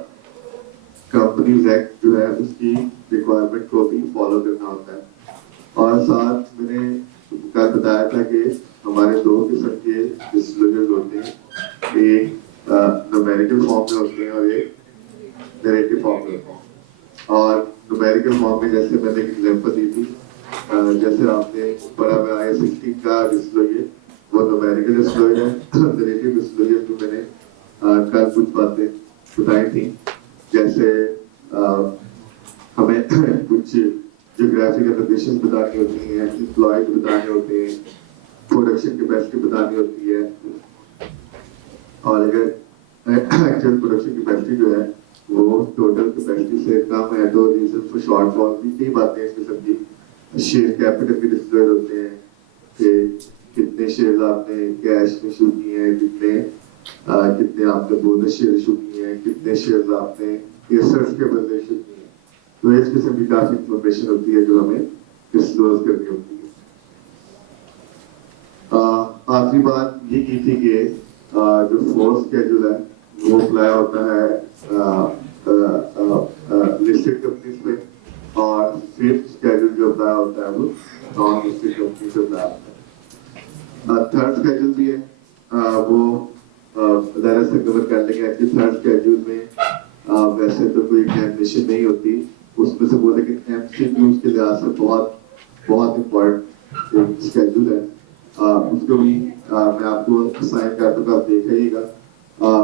कंपनीज एक्ट जो है उसकी रिक्वायरमेंट को भी फॉलो करना होता है। और साथ मैंने कल बताया था कि हमारे 2 किस्म के डिस्क्लोजर होते हैं, एक न्यूमेरिकल फॉर्म में होते हैं और एक नैरेटिव फॉर्म में होते हैं। और न्यूमेरिकल फॉर्म में जैसे मैंने एक एग्जांपल दी थी, जैसे आपने पढ़ा हुआ IAS 16 का डिस्क्लोजर, वो न्यूमेरिकल डिस्क्लोजर है। नैरेटिव डिस्क्लोजर में मैंने कल कुछ बातें बताई थी, जैसे हमें कुछ ज्योग्राफिकल लोकेशन बतानी होती है, एम्प्लॉयड बताने होते हैं, प्रोडक्शन कैपेसिटी बतानी होती है, और अगर एक्चुअल प्रोडक्शन कैपेसिटी जो है वो टोटल कैपेसिटी से कम है तो रीजन फॉर शॉर्टफॉल भी कई बातें इस किस्म की। शेयर कैपिटल के डिस्क्लोजर होते हैं कि कितने शेयर्स आपने कैश में इशू किए हैं, कितने आपने बोनस शेयर इशू किए हैं, कितने शेयर्स आपने एसेट्स के बदले इशू किए हैं। तो इस किस्म की काफी इंफॉर्मेशन होती है जो हमें डिस्क्लोज करनी होती है। आखिरी बात ये की थी कि जो फोर्थ शेड्यूल है वो अप्लाई होता है लिस्टेड कंपनीज पे, और फिफ्थ शेड्यूल जो अप्लाई होता है वो नॉन लिस्टेड कंपनीज पे अप्लाई होता है। थर्ड शेड्यूल भी है, वो ज़रा से कवर कर लेंगे। एक्चुअली थर्ड शेड्यूल में वैसे तो कोई एग्जामिनेशन नहीं होती उसमें से वो, लेकिन एमसीक्यूज के लिहाज से बहुत बहुत इम्पोर्टेंट शेड्यूल है। उसको भी मैं आपको साइन कर दूंगा, आप देखिएगा,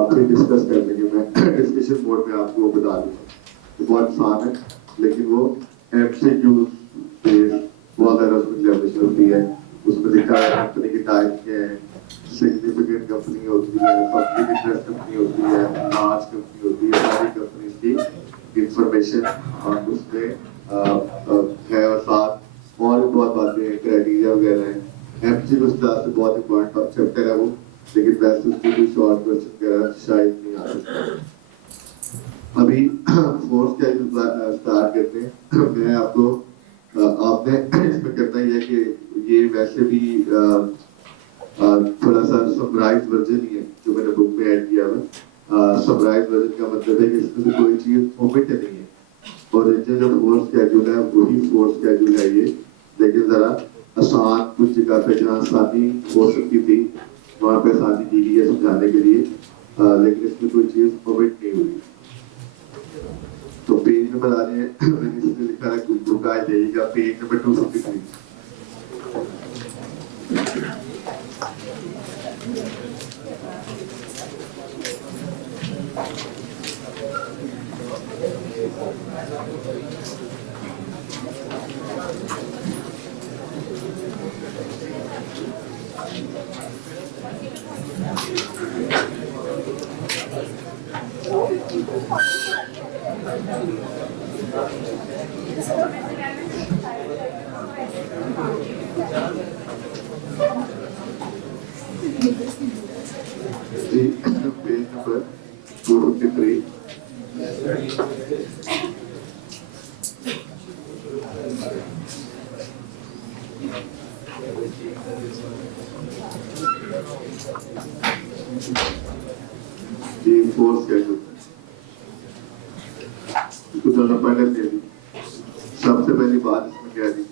फिर डिस्कस कर लेंगे। मैं डिस्कशन मोड में आपको बता दूंगा। बहुत आसान है लेकिन वो एमसीक्यूज बहुत ज़्यादा उसमें एग्जामिनेशन होती है। उसमें लिखा है कंपनी की टाइप क्या है, सिग्निफिकेंट कंपनी होती है, पब्लिक इंटरेस्ट कंपनी होती है, लार्ज कंपनी होती है, सारी कंपनी की इंफॉर्मेशन और उसमें है, और साथ और भी बहुत बातें हैं, क्राइटेरिया वगैरह हैं। एमसीक्यू क्लास से बहुत इंपॉर्टेंट चैप्टर है वो, लेकिन वैसे उसके भी शॉर्ट क्वेश्चन वगैरह शायद नहीं आ सकते। अभी फोर्थ का स्टार्ट करते हैं। मैं आपको आपने इसमें करना ही है कि ये वैसे भी थोड़ा सा समराइज वर्जन ही है जो मैंने बुक में ऐड किया है। समराइज वर्जन का मतलब है कि इसमें तो कोई चीज ओमिट नहीं है, ओरिजिनल जो फोर्स स्केड्यूल है वही फोर्स स्केड्यूल है ये, लेकिन जरा आसान कुछ जगह पे जहाँ आसानी हो सकती थी वहाँ पे आसानी की गई है समझाने के लिए, लेकिन इसमें कोई चीज ओमिट नहीं हुई। तो पेज नंबर आ रहे हैं, मैंने इसमें लिखा है बुक आ जाइएगा page number 253। Page number 253। Force schedule इसको ज़्यादा पहले दे दी। सबसे पहली बात इसमें क्या दी,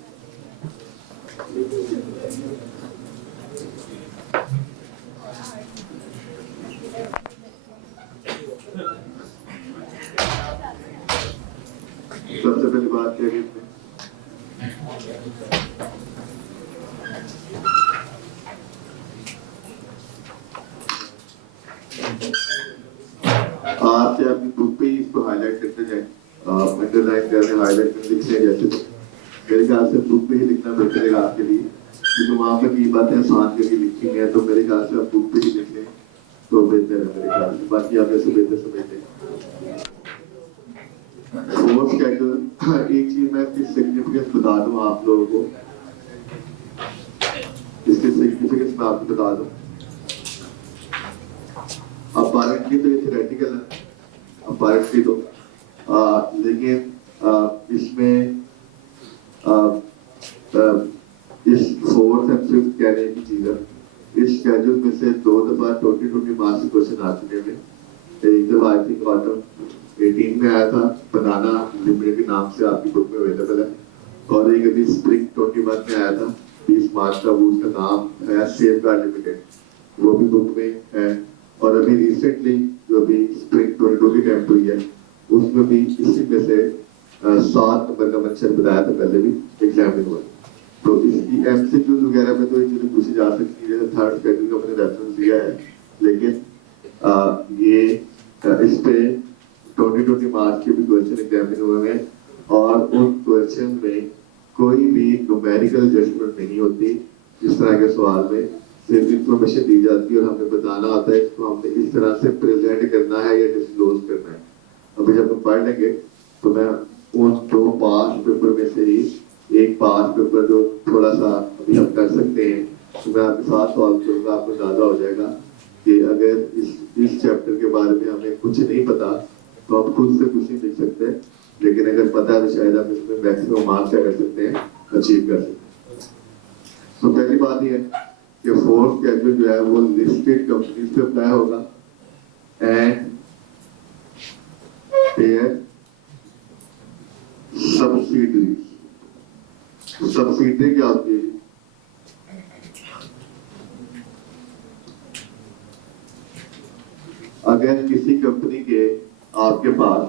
सबसे पहली बात क्या दी इसमें, आप चाहे अपनी बुक पे ही इसको हाईलाइट करते जाए, अंडरलाइन करने हाईलाइट करने लिखने जैसे, तो मेरे ख्याल से बुक पे ही लिखना बेहतर है आपके लिए, क्योंकि वहाँ पे कई बातें आसान करके लिखी हैं, तो मेरे ख्याल से आप बुक पे ही लिख लें तो बेहतर है मेरे ख्याल से। बाकी आप ऐसे बेहतर समझते हैं। फोर्स स्केड्यूल, एक चीज मैं इसकी सिग्निफिकेंस बता दूं आप लोगों को, इसकी सिग्निफिकेंस मैं आपको बता दूं। अपारेंटली तो ये थ्योरेटिकल है, अपारेंटली तो लेकिन इसमें इस फोर्थ एंड फिफ्थ कहने की चीज है, इस स्केड्यूल में से 2 दफा 2020 मार्क्स के क्वेश्चन आ चुके हैं। एक दफा आई थिंक ऑटम 18 में आया था, बनाना लिमिटेड के नाम से आपकी बुक में अवेलेबल है, और एक अभी स्प्रिंग 21 में आया था 20 मार्च का, वो उसका नाम है सेफगार्ड लिमिटेड, वो भी बुक में है। और अभी रिसेंटली जो अभी स्प्रिंग 22 की टेम्प हुई है उसमें भी इसी में से 7 नंबर का मंशन बताया था पहले भी एग्जाम में हुआ। तो इसकी एमसीक्यूज वगैरह में तो ये चीजें पूछी जा सकती है, जैसे थर्ड शेड्यूल का मैंने रेफरेंस दिया है, लेकिन ये इस पे 2020 मार्च के भी क्वेश्चन एग्जामिन हुए हैं, और उन क्वेश्चन में कोई भी न्यूमेरिकल जजमेंट नहीं होती। इस तरह के सवाल में सिर्फ इंफॉर्मेशन दी जाती है और हमें बताना आता है इसको हमने इस तरह से प्रेजेंट करना है या डिस्क्लोज करना है। अभी जब हम पढ़ लेंगे तो मैं उन 2 पास पेपर में से ही एक पास पेपर जो थोड़ा सा अभी हम कर सकते हैं, तो मैं आपके साथ सॉल्व करूंगा, आपको अंदाजा हो जाएगा कि अगर इस चैप्टर के बारे में हमें कुछ नहीं पता तो हम खुद से कुछ नहीं लिख सकते, लेकिन अगर पता है तो शायद हम इसमें मैक्सिमम मार्क्स क्या कर सकते हैं, अचीव कर सकते हैं। तो पहली बात ये है कि फोर्थ स्केड्यूल जो है वो लिस्टेड कंपनीज पे अप्लाई होगा एंड देयर सब्सिडरी। सब्सिडरी क्या होती है? अगर किसी कंपनी के आपके पास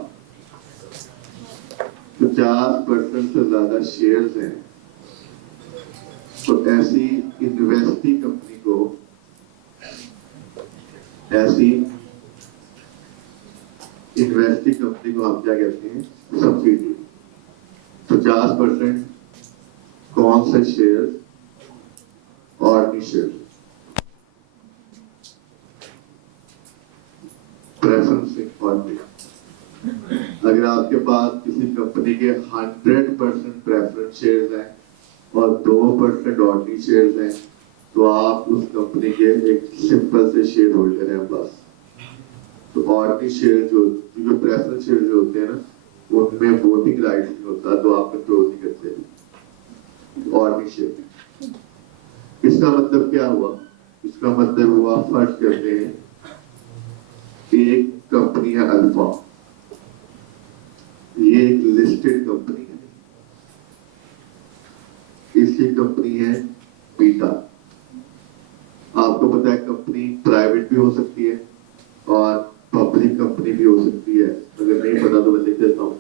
50% से ज्यादा शेयर्स हैं तो ऐसी इन्वेस्टिंग कंपनी को हम क्या कहते हैं? सब्सिडी। 50% कौन से शेयर और शेयर प्रेफरेंस और अगर आपके पास किसी कंपनी के 100% प्रेफरेंस शेयर्स हैं और 2% ऑर्डिनरी शेयर्स हैं तो आप उस कंपनी के एक सिंपल से शेयर होल्डर हैं बस। तो ऑर्डिनरी शेयर जो प्रेफरेंस शेयर जो होते हैं ना उनमें वोटिंग राइट नहीं होता तो आप कंट्रोल नहीं करते ऑर्डिनरी शेयर। इसका मतलब क्या हुआ? इसका मतलब हुआ फर्ज करते हैं एक कंपनी है अल्फा, ये एक लिस्टेड कंपनी है, इसकी कंपनी है बीटा। आपको पता है कंपनी प्राइवेट भी हो सकती है और पब्लिक कंपनी भी हो सकती है। अगर नहीं पता तो मैं लिख देता हूं।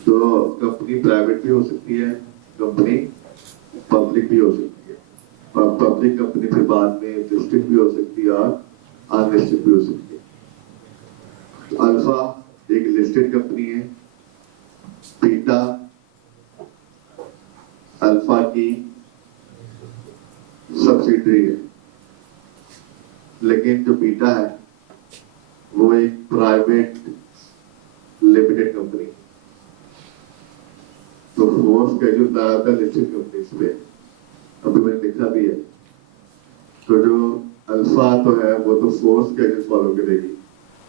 तो कंपनी प्राइवेट भी हो सकती है, कंपनी पब्लिक भी हो सकती है और पब्लिक कंपनी फिर बाद में लिस्टेड भी हो सकती है और अनलिस्टेड भी हो सकती है। तो अल्फा एक लिस्टेड कंपनी है, बीटा अल्फा की सब्सिडरी है, लेकिन जो बीटा है वो एक प्राइवेट लिमिटेड कंपनी। तो फोर्स स्केड्यूल लाया था लिस्टेड कंपनीज पे, अभी मैंने लिखा भी है। तो जो अल्फा तो है वो तो फोर्स स्केड्यूल फॉलो करेगी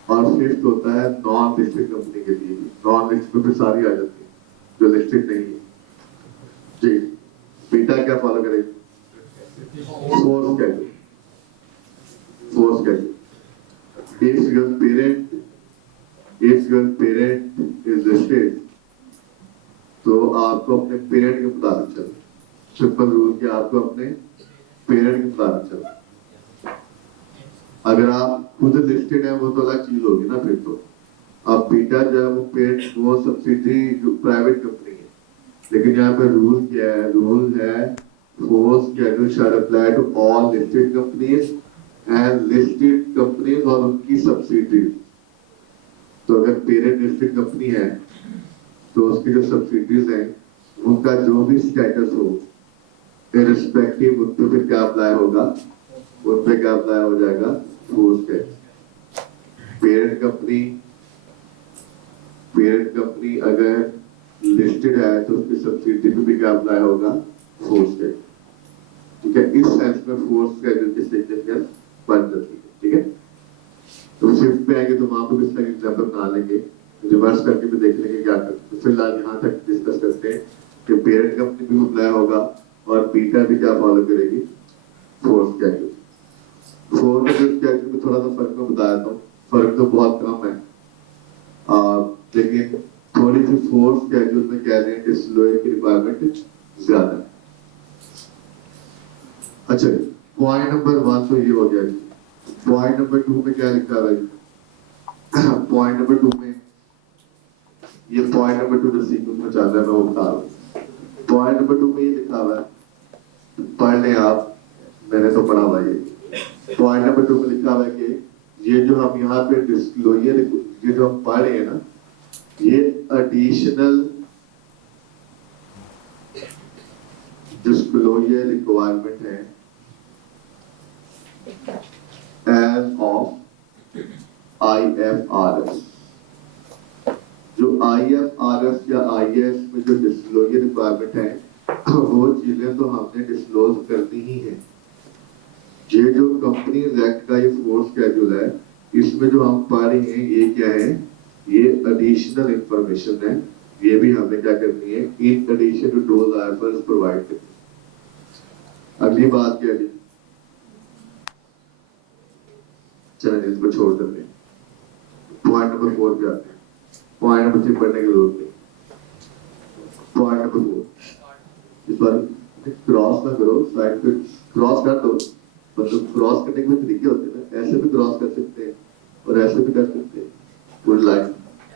और फिफ्थ होता है नॉन लिस्टेड कंपनी के लिए। नॉन लिस्टेड पे सारी आ जाती है जो लिस्टेड नहीं है जी। बीटा क्या फॉलो करेगी? Force schedule. if your parent is listed तो आपको अपने पेरेंट के मुताबिक चलना। सिंपल रूल कि आपको अपने पेरेंट के मुताबिक चलना। अगर आप खुद लिस्टेड है वो तो अलग चीज होगी ना फिर तो। अब बीटा जो है वो पेरेंट वो सब्सिडरी जो प्राइवेट कंपनी है, लेकिन यहाँ पे रूल क्या है? रूल है force schedule shall apply to all listed companies and listed companies और उनकी सब्सिडरीज। तो अगर पेरेंट लिस्टेड कंपनी है तो उसकी जो सब्सिडीज हैं उनका जो भी स्टेटस हो इररिस्पेक्टिव उन पे फिर क्या अप्लाई होगा? उन पे क्या अप्लाई हो जाएगा? फोर्स के पेरेंट कंपनी अगर लिस्टेड है तो उसकी सब्सिडी पे भी क्या अप्लाई होगा? फोर्स के। ठीक है, इस सेंस में फोर्स स्केड्यूल की सिग्निफिकेंस बढ़ जाती है। ठीक है, तो शिफ्ट पे आएंगे तो वहां पर भी इसका एग्जांपल बना लेंगे, रिवर्स करके भी देख लेंगे क्या करते हैं। फिलहाल यहाँ तक डिस्कस करते हैं कि पेरेंट कंपनी भी अप्लाई होगा और बीटा भी क्या फॉलो करेगी? Force schedule. फोर्स स्केड्यूल में थोड़ा सा फर्क मैं बताया था, फर्क तो बहुत कम है लेकिन थोड़ी सी फोर्स स्केड्यूल में कह रहे हैं कि स्लोअर की रिक्वायरमेंट ज्यादा है। अच्छा, पॉइंट नंबर 1 तो ये हो गया। पॉइंट नंबर 2 में क्या लिखा है? पॉइंट नंबर 2 में ये पॉइंट नंबर 2 जो सीक्वेंस में चल रहा है मैं वो बता रहा हूँ। पॉइंट नंबर 2 में ये लिखा हुआ है, पढ़ लें आप, मैंने तो पढ़ा हुआ ये। पॉइंट नंबर 2 में लिखा हुआ है कि ये जो हम यहाँ पे डिस्क्लोजर ये जो हम पढ़ रहे हैं ना, ये एडिशनल डिस्क्लोजर रिक्वायरमेंट है एज ऑफ IFRS। जो IFRS या IAS में जो डिस्क्लोजर रिक्वायरमेंट है वो चीजें तो हमने डिस्क्लोज करनी ही है। ये जो कंपनी एक्ट का ये फोर्स शेड्यूल है, इसमें जो हम पढ़ रहे हैं ये क्या है, ये एडिशनल इंफॉर्मेशन है, ये भी हमें क्या करनी है, in addition to those IFS provide करनी है। अगली बात क्या है, चलिए इसको छोड़ देते हैं, पॉइंट नंबर 4 पे आते हैं। पॉइंट नंबर 3 पढ़ने की जरूरत नहीं। पॉइंट नंबर 4, इस बार क्रॉस ना करो, साइड पे क्रॉस कर दो, मतलब क्रॉस करने के तरीके होते हैं ना, ऐसे भी क्रॉस कर सकते हैं और ऐसे भी कर सकते हैं, पूरी लाइन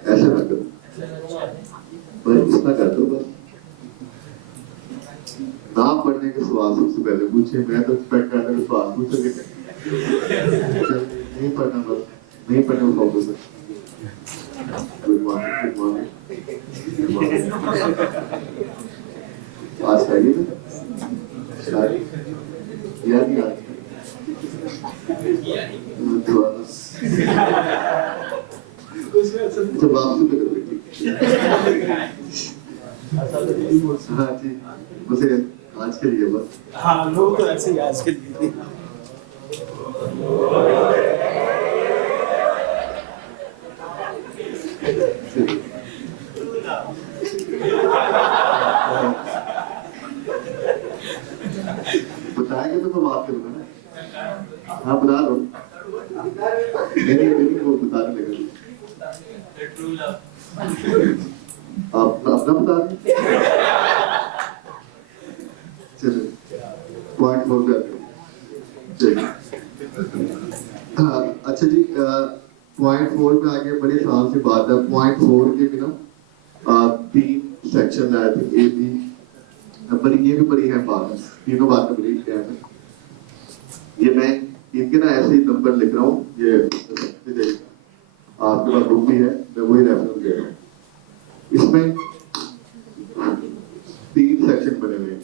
ऐसे ना करो, बस इतना कर दो बस। नाम पढ़ने के सवाल सबसे पहले पूछे, मैं तो एक्सपेक्ट करता हूँ सवाल पूछोगे नहीं पढ़ना, बस नहीं पढ़ने को फोकस है। Good morning, good morning, good morning. आज करिए ना शादी या नहीं आज तो वापसी पे करो बेटी। हाँ जी, बस आज के लिए बस। हाँ लोग तो ऐसे ही आज के लिए बताएंगे तो मैं बात करूंगा ना। हाँ बता दो, नहीं वो बताने लगा, आप अपना बता दें। चलिए पॉइंट 4 पे आते हैं। चलिए हाँ अच्छा जी, पॉइंट 4 पे आगे बड़ी आसान सी बात है। पॉइंट 4 के बिना 3 सेक्शन आए थे, ए बी, पर ये भी बड़ी है बात, तीनों बातें बड़ी है। ये मैं इनके ना ऐसे ही नंबर लिख रहा हूँ, ये आपके पास बुक भी है, मैं वही रेफरेंस दे रहा हूँ। इसमें 3 सेक्शन बने हुए हैं।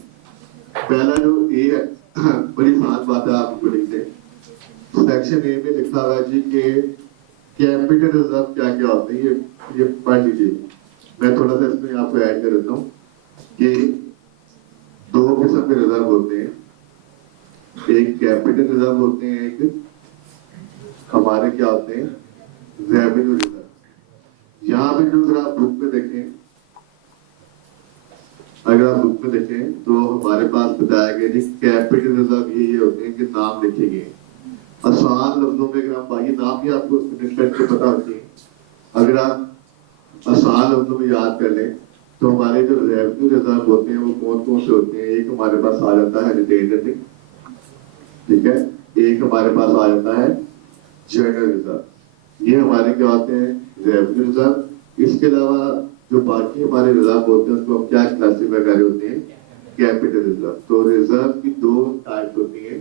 पहला जो ए है, बड़ी खास बात है, आप लिख दें। सेक्शन ए में लिखा हुआ है जी कि कैपिटल रिजर्व क्या क्या होते हैं, ये पढ़ लीजिए। मैं थोड़ा सा इसमें आपको ऐड कर देता हूँ कि 2 किस्म के रिजर्व होते हैं, एक कैपिटल रिजर्व होते हैं, एक हमारे क्या होते हैं, रेवेन्यू रिजर्व। यहाँ पे जो अगर आप बुक में देखें, अगर आप बुक में देखें तो हमारे पास बताया गया जी कैपिटल रिजर्व ये होते हैं कि नाम लिखे गए आसान लफ्जों में। अगर आप ये नाम भी आपको के पता होती है, अगर आप आसान लफ्जों में याद कर लें तो हमारे जो रेवेन्यू रिजर्व होते हैं वो कौन कौन से होते हैं। एक हमारे पास आ जाता है रिटेन्ड अर्निंग, ठीक है, एक हमारे पास आ जाता है जनरल रिजर्व, ये हमारे क्या होते हैं, रेवेन्यू रिजर्व। इसके अलावा जो बाकी हमारे रिजर्व होते हैं उनको हम क्या क्लासिफाई कर रहे होते हैं, कैपिटल रिजर्व। तो रिजर्व की 2 टाइप होती है,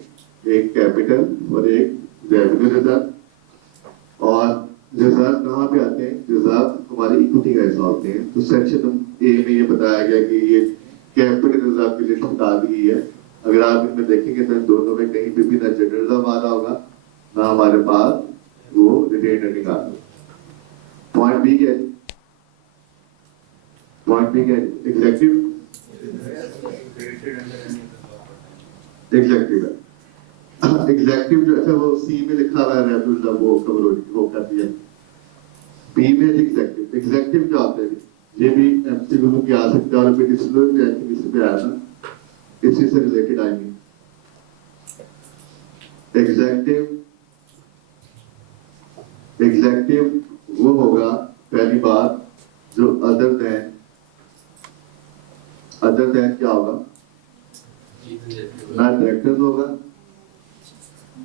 एक कैपिटल और एक रेवेन्यू रिजर्व। और रिजर्व कहाँ पे आते हैं, रिजर्व हमारे इक्विटी का हिस्सा होते हैं। तो सेक्शन ए में ये बताया गया कि ये कैपिटल रिजर्व की लिस्ट बता दी गई है। अगर आप इनमें देखेंगे तो इन दोनों में कहीं पे भी ना जनरल रिजर्व आ रहा होगा ना हमारे पास वो रिटेन्ड अर्निंग आ रहा है। पॉइंट बी क्या है, पॉइंट बी क्या है, एग्जेक्टिव, एग्जेक्टिव है। एग्जेक्टिव जो है वो सी में लिखा हुआ है, रेवेन्यू रिजर्व वो कवर हो कर दिया। बी में एग्जेक्टिव, एग्जेक्टिव क्या होता है, ये भी एमसीक्यू में आ सकता है और भी डिस्प्ले में आई थिंक इस पे आया था, इसी से related I mean executive. Executive वो होगा पहली बात जो अदर देन क्या होगा, ना डायरेक्टर होगा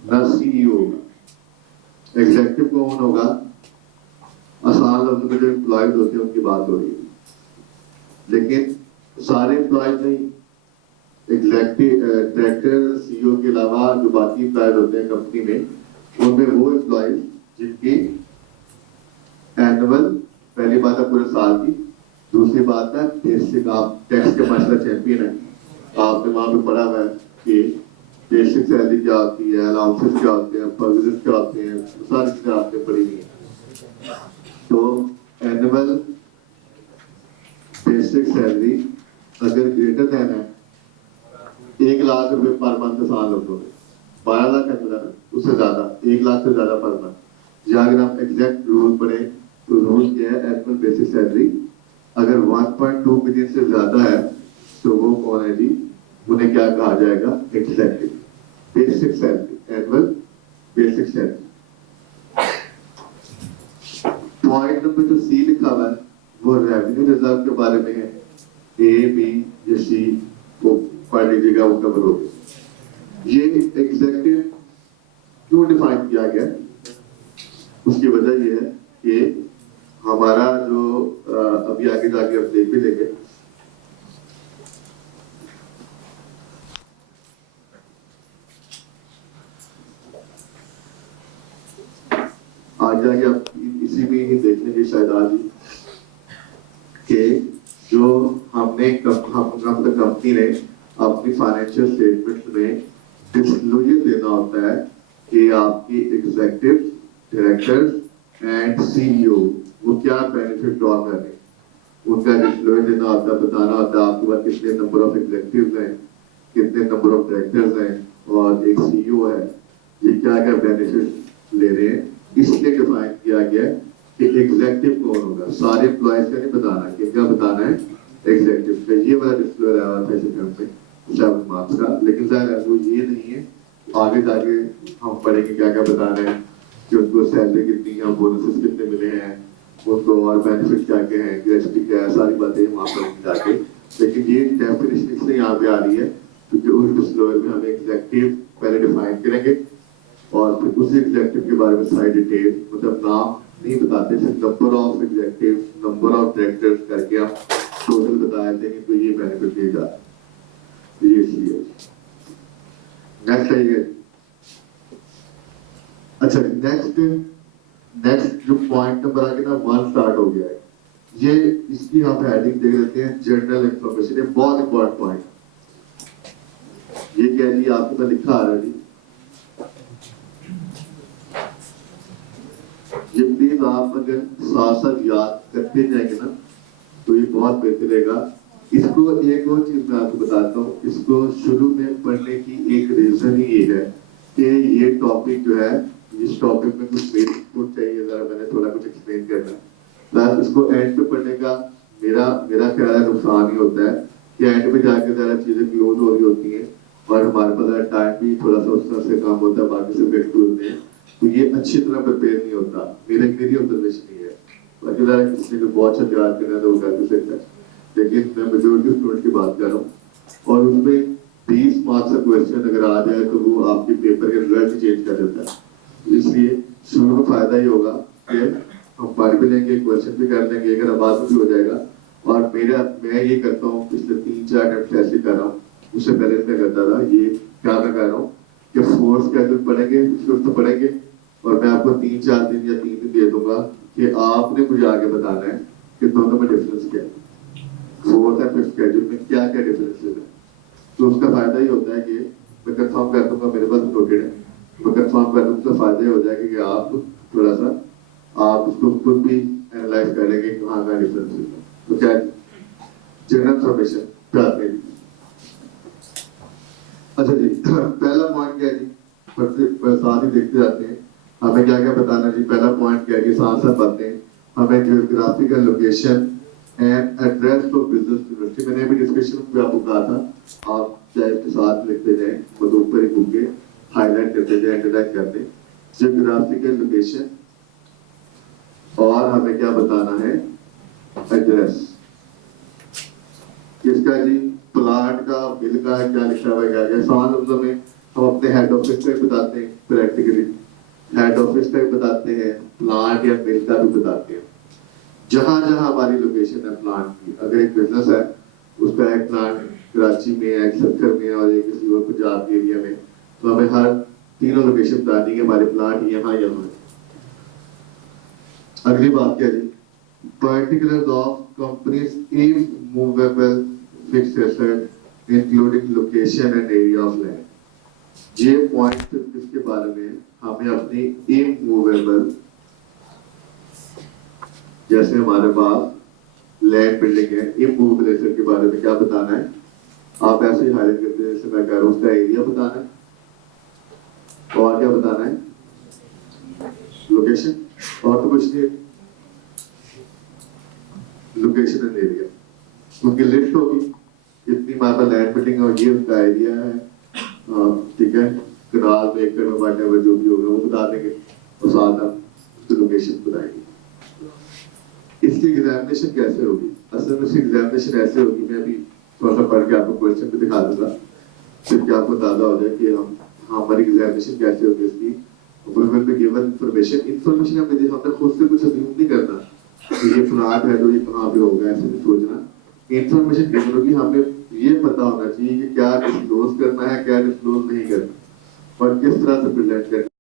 ना सीईओ होगा। एग्जेक्टिव कौन होगा, आसान लफ्जों में जो एम्प्लॉयज होते हैं उनकी बात हो रही है, लेकिन सारे एम्प्लॉयज नहीं। एग्जेक्टिव डायरेक्टर सीईओ के अलावा जो बाकी एम्प्लॉयज होते हैं कंपनी में, उनमें वो एम्प्लॉयज जिनकी एनुअल, पहली बात है पूरे साल की, दूसरी बात है बेसिक, आप टैक्स के मसला चैंपियन है, आपने वहां पे पढ़ा हुआ है कि बेसिक सैलरी क्या होती है, अलाउंसेस क्या होते हैं, प्रोविजन क्या होते हैं, सारी चीजें आपने पढ़ी हुई है। तो एनुअल बेसिक सैलरी अगर ग्रेटर देन है 1 लाख रुपए पर मंथ साल लोगों में, 12 लाख है ना, उससे ज्यादा 1 लाख से ज्यादा पर मंथ। या अगर आप एग्जैक्ट रूल पढ़े तो रूल क्या है, एनुअल बेसिक सैलरी अगर 1.2 मिलियन से ज्यादा है तो वो कौन है जी, उन्हें क्या कहा जाएगा, executive basic salary, annual basic salary. Point number जो सी लिखा हुआ है वो रेवेन्यू रिजर्व के बारे में है, ए बी या सी वो पढ़ लीजिएगा, वो कवर हो गया। ये एग्जैक्टिव क्यों डिफाइन किया गया, उसकी वजह ये है कि हमारा जो अभी आगे जाके हम देख भी लेंगे, आगे आगे आप इसी में ही देख लेंगे शायद आज ही कि जो हमने कंपनी ने अपनी फाइनेंशियल स्टेटमेंट में डिस्क्लोजर देना होता है कि आपकी एग्जीक्यूटिव डायरेक्टर्स एंड सीईओ वो क्या बेनिफिट ड्रॉ कर रहे हैं, उनका डिस्क्लोजर देना होता है, बताना होता है आपके पास कितने नंबर ऑफ एग्जीक्यूटिव्स हैं, कितने नंबर ऑफ डायरेक्टर्स हैं और एक सीईओ है, ये क्या क्या बेनिफिट ले रहे हैं। इसलिए डिफाइन किया गया कि एग्जीक्यूटिव कौन होगा, सारे एम्प्लॉयज का नहीं बताना, कि क्या बताना है, एग्जीक्यूटिव का। ये वाला डिस्क्लोजर आया था सेकंड में 7 मार्क्स का, लेकिन सर वो ये नहीं है, आगे जाके हम पढ़ेंगे क्या क्या बताना है कि उनको सैलरी कितनी है, बोनसेस कितने मिले हैं, उनको और बेनिफिट क्या क्या है, ग्रेचुटी क्या है, सारी बातें वहाँ पढ़ेंगे जाके। लेकिन ये डेफिनेशन इसलिए यहाँ पे आ रही है क्योंकि उस डिस्क्लोजर में हम एग्जीक्यूटिव पहले डिफाइन करेंगे और फिर उसी एग्जीक्यूटिव के बारे में सारी डिटेल, मतलब नाम नहीं बताते, सिर्फ number of executive, number of directors करके हम टोटल बता देते हैं कि ये बेनिफिट दिए जा रहे हैं। ये इसलिए नेक्स्ट आइए। अच्छा नेक्स्ट जो पॉइंट नंबर आगे ना 1 स्टार्ट हो गया है, ये इसकी हम हेडिंग देख लेते हैं, जनरल इंफॉर्मेशन। ये बहुत इंपॉर्टेंट पॉइंट, ये क्या जी आपको मैं लिखा आ रहा है जी, ये प्लीज आप अगर साथ साथ याद करते जाएंगे ना तो ये बहुत बेहतर रहेगा। इसको एक और चीज मैं आपको बताता हूँ, इसको शुरू में पढ़ने की एक रीजन ही ये है कि ये टॉपिक जो है, इस टॉपिक में कुछ मेरी इनपुट चाहिए, जरा मैंने थोड़ा कुछ एक्सप्लेन करना है, प्लस इसको एंड पे पढ़ने का मेरा ख्याल है नुकसान ही होता है कि एंड पे जाके जरा चीजें क्लोज हो रही होती हैं और हमारे पास टाइम भी थोड़ा सा उस तरह से काम होता है, बाकी सब्जेक्ट होते हैं, तो ये अच्छी तरह प्रिपेयर नहीं होता। मेरी ऑब्जर्वेशन ये है, बाकी जरा किसी को बहुत अच्छा याद करना तो वो कर भी सकता है, लेकिन मैं मेजोरिटी स्टूडेंट की बात कर रहा हूँ और उसमें 20 मार्क्स का क्वेश्चन अगर आ जाए तो वो आपके पेपर के रिजल्ट चेंज कर देता है। इसलिए शुरू में फायदा ही होगा कि हम पढ़ भी लेंगे, क्वेश्चन भी कर लेंगे, अगर आवाज भी हो जाएगा। और मैं ये करता हूँ, पिछले 3-4 अटेम्प्ट ऐसे कर रहा हूँ, उससे पहले मैं करता था ये, क्या मैं कर रहा हूँ कि फोर्स कैसे पढ़ेंगे, फिफ्थ पढ़ेंगे और मैं आपको 3-4 दिन या 3 दिन दे दूंगा कि आपने मुझे आगे बताना है कि दोनों में डिफरेंस क्या है, फोर्थ और फिफ्थ शेड्यूल में क्या क्या डिफरेंसेस है। तो उसका फायदा ही होता है कि मैं कंफर्म कर दूंगा, मेरे पास नोटेड है, मैं कंफर्म कर दूंगा, तो फायदा ही हो जाएगा कि आप थोड़ा सा आप उसको खुद भी एनालाइज करेंगे कहाँ का डिफरेंस है। तो क्या जनरल इंफॉर्मेशन जाते हैं। अच्छा जी, पहला पॉइंट क्या है जी, साथ ही देखते जाते हैं हमें क्या क्या बताना जी। पहला पॉइंट क्या है, साथ साथ बातें हमें geographical location and address of business university, मैंने अभी डिस्कशन में आपको कहा था, आप चाहे इसके साथ लिखते जाए, मतलब ऊपर ही बुक के हाईलाइट करते जाए, अंडरलाइन करते हैं जियोग्राफिकल लोकेशन और हमें क्या बताना है, एड्रेस किसका जी, प्लांट का, बिल का, क्या लिखा हुआ है, क्या आसान लफ्जों में हम अपने हेड ऑफिस का भी बताते हैं, प्रैक्टिकली हेड ऑफिस का भी बताते हैं, प्लांट या बिल का भी बताते हैं। जहां जहां हमारी लोकेशन है प्लांट की, अगर एक बिजनेस है उसका एक प्लांट कराची में है, एक सक्कर में और एक किसी और पंजाब के एरिया में, तो हमें हर तीनों लोकेशन बतानी है हमारे प्लांट यहाँ यहाँ है। अगली बात क्या जी, particulars of company's immovable fixed asset including location and area of land। ये पॉइंट इसके बारे में हमें अपनी immovable, जैसे हमारे पास लैंड बिल्डिंग है, immovable asset के बारे में क्या बताना है, आप ऐसे ही हाईलाइट करते हैं, जैसे मैं कह रहा हूँ उसका एरिया बताना है, और क्या बताना है? लोकेशन और तो कुछ नहीं, लोकेशन एंड एरिया, क्योंकि लिफ्ट होगी इतनी हमारे पास लैंड बिल्डिंग और ये उसका एरिया है, ठीक है, कनाल में एकड़ में whatever जो भी होगा वो बता देंगे और साथ हम उसकी लोकेशन बताएंगे। इसकी एग्जामिनेशन कैसे होगी? असल में इसकी एग्जामिनेशन ऐसे होगी, मैं अभी थोड़ा सा पढ़ के आपको क्वेश्चन भी दिखा दूंगा, फिर क्या आपको अंदाजा हो जाए कि हम हमारी एग्जामिनेशन कैसे होगी इसकी। We will be given information हमने खुद से कुछ अज्यूम नहीं करना कि ये फ्लैट है तो ये कहाँ पे होगा, ऐसे नहीं सोचना। इंफॉर्मेशन गिवन होगी, हमें ये पता होना चाहिए कि क्या डिस्क्लोज करना है, क्या डिस्क्लोज नहीं करना और किस तरह से प्रेजेंट करना है।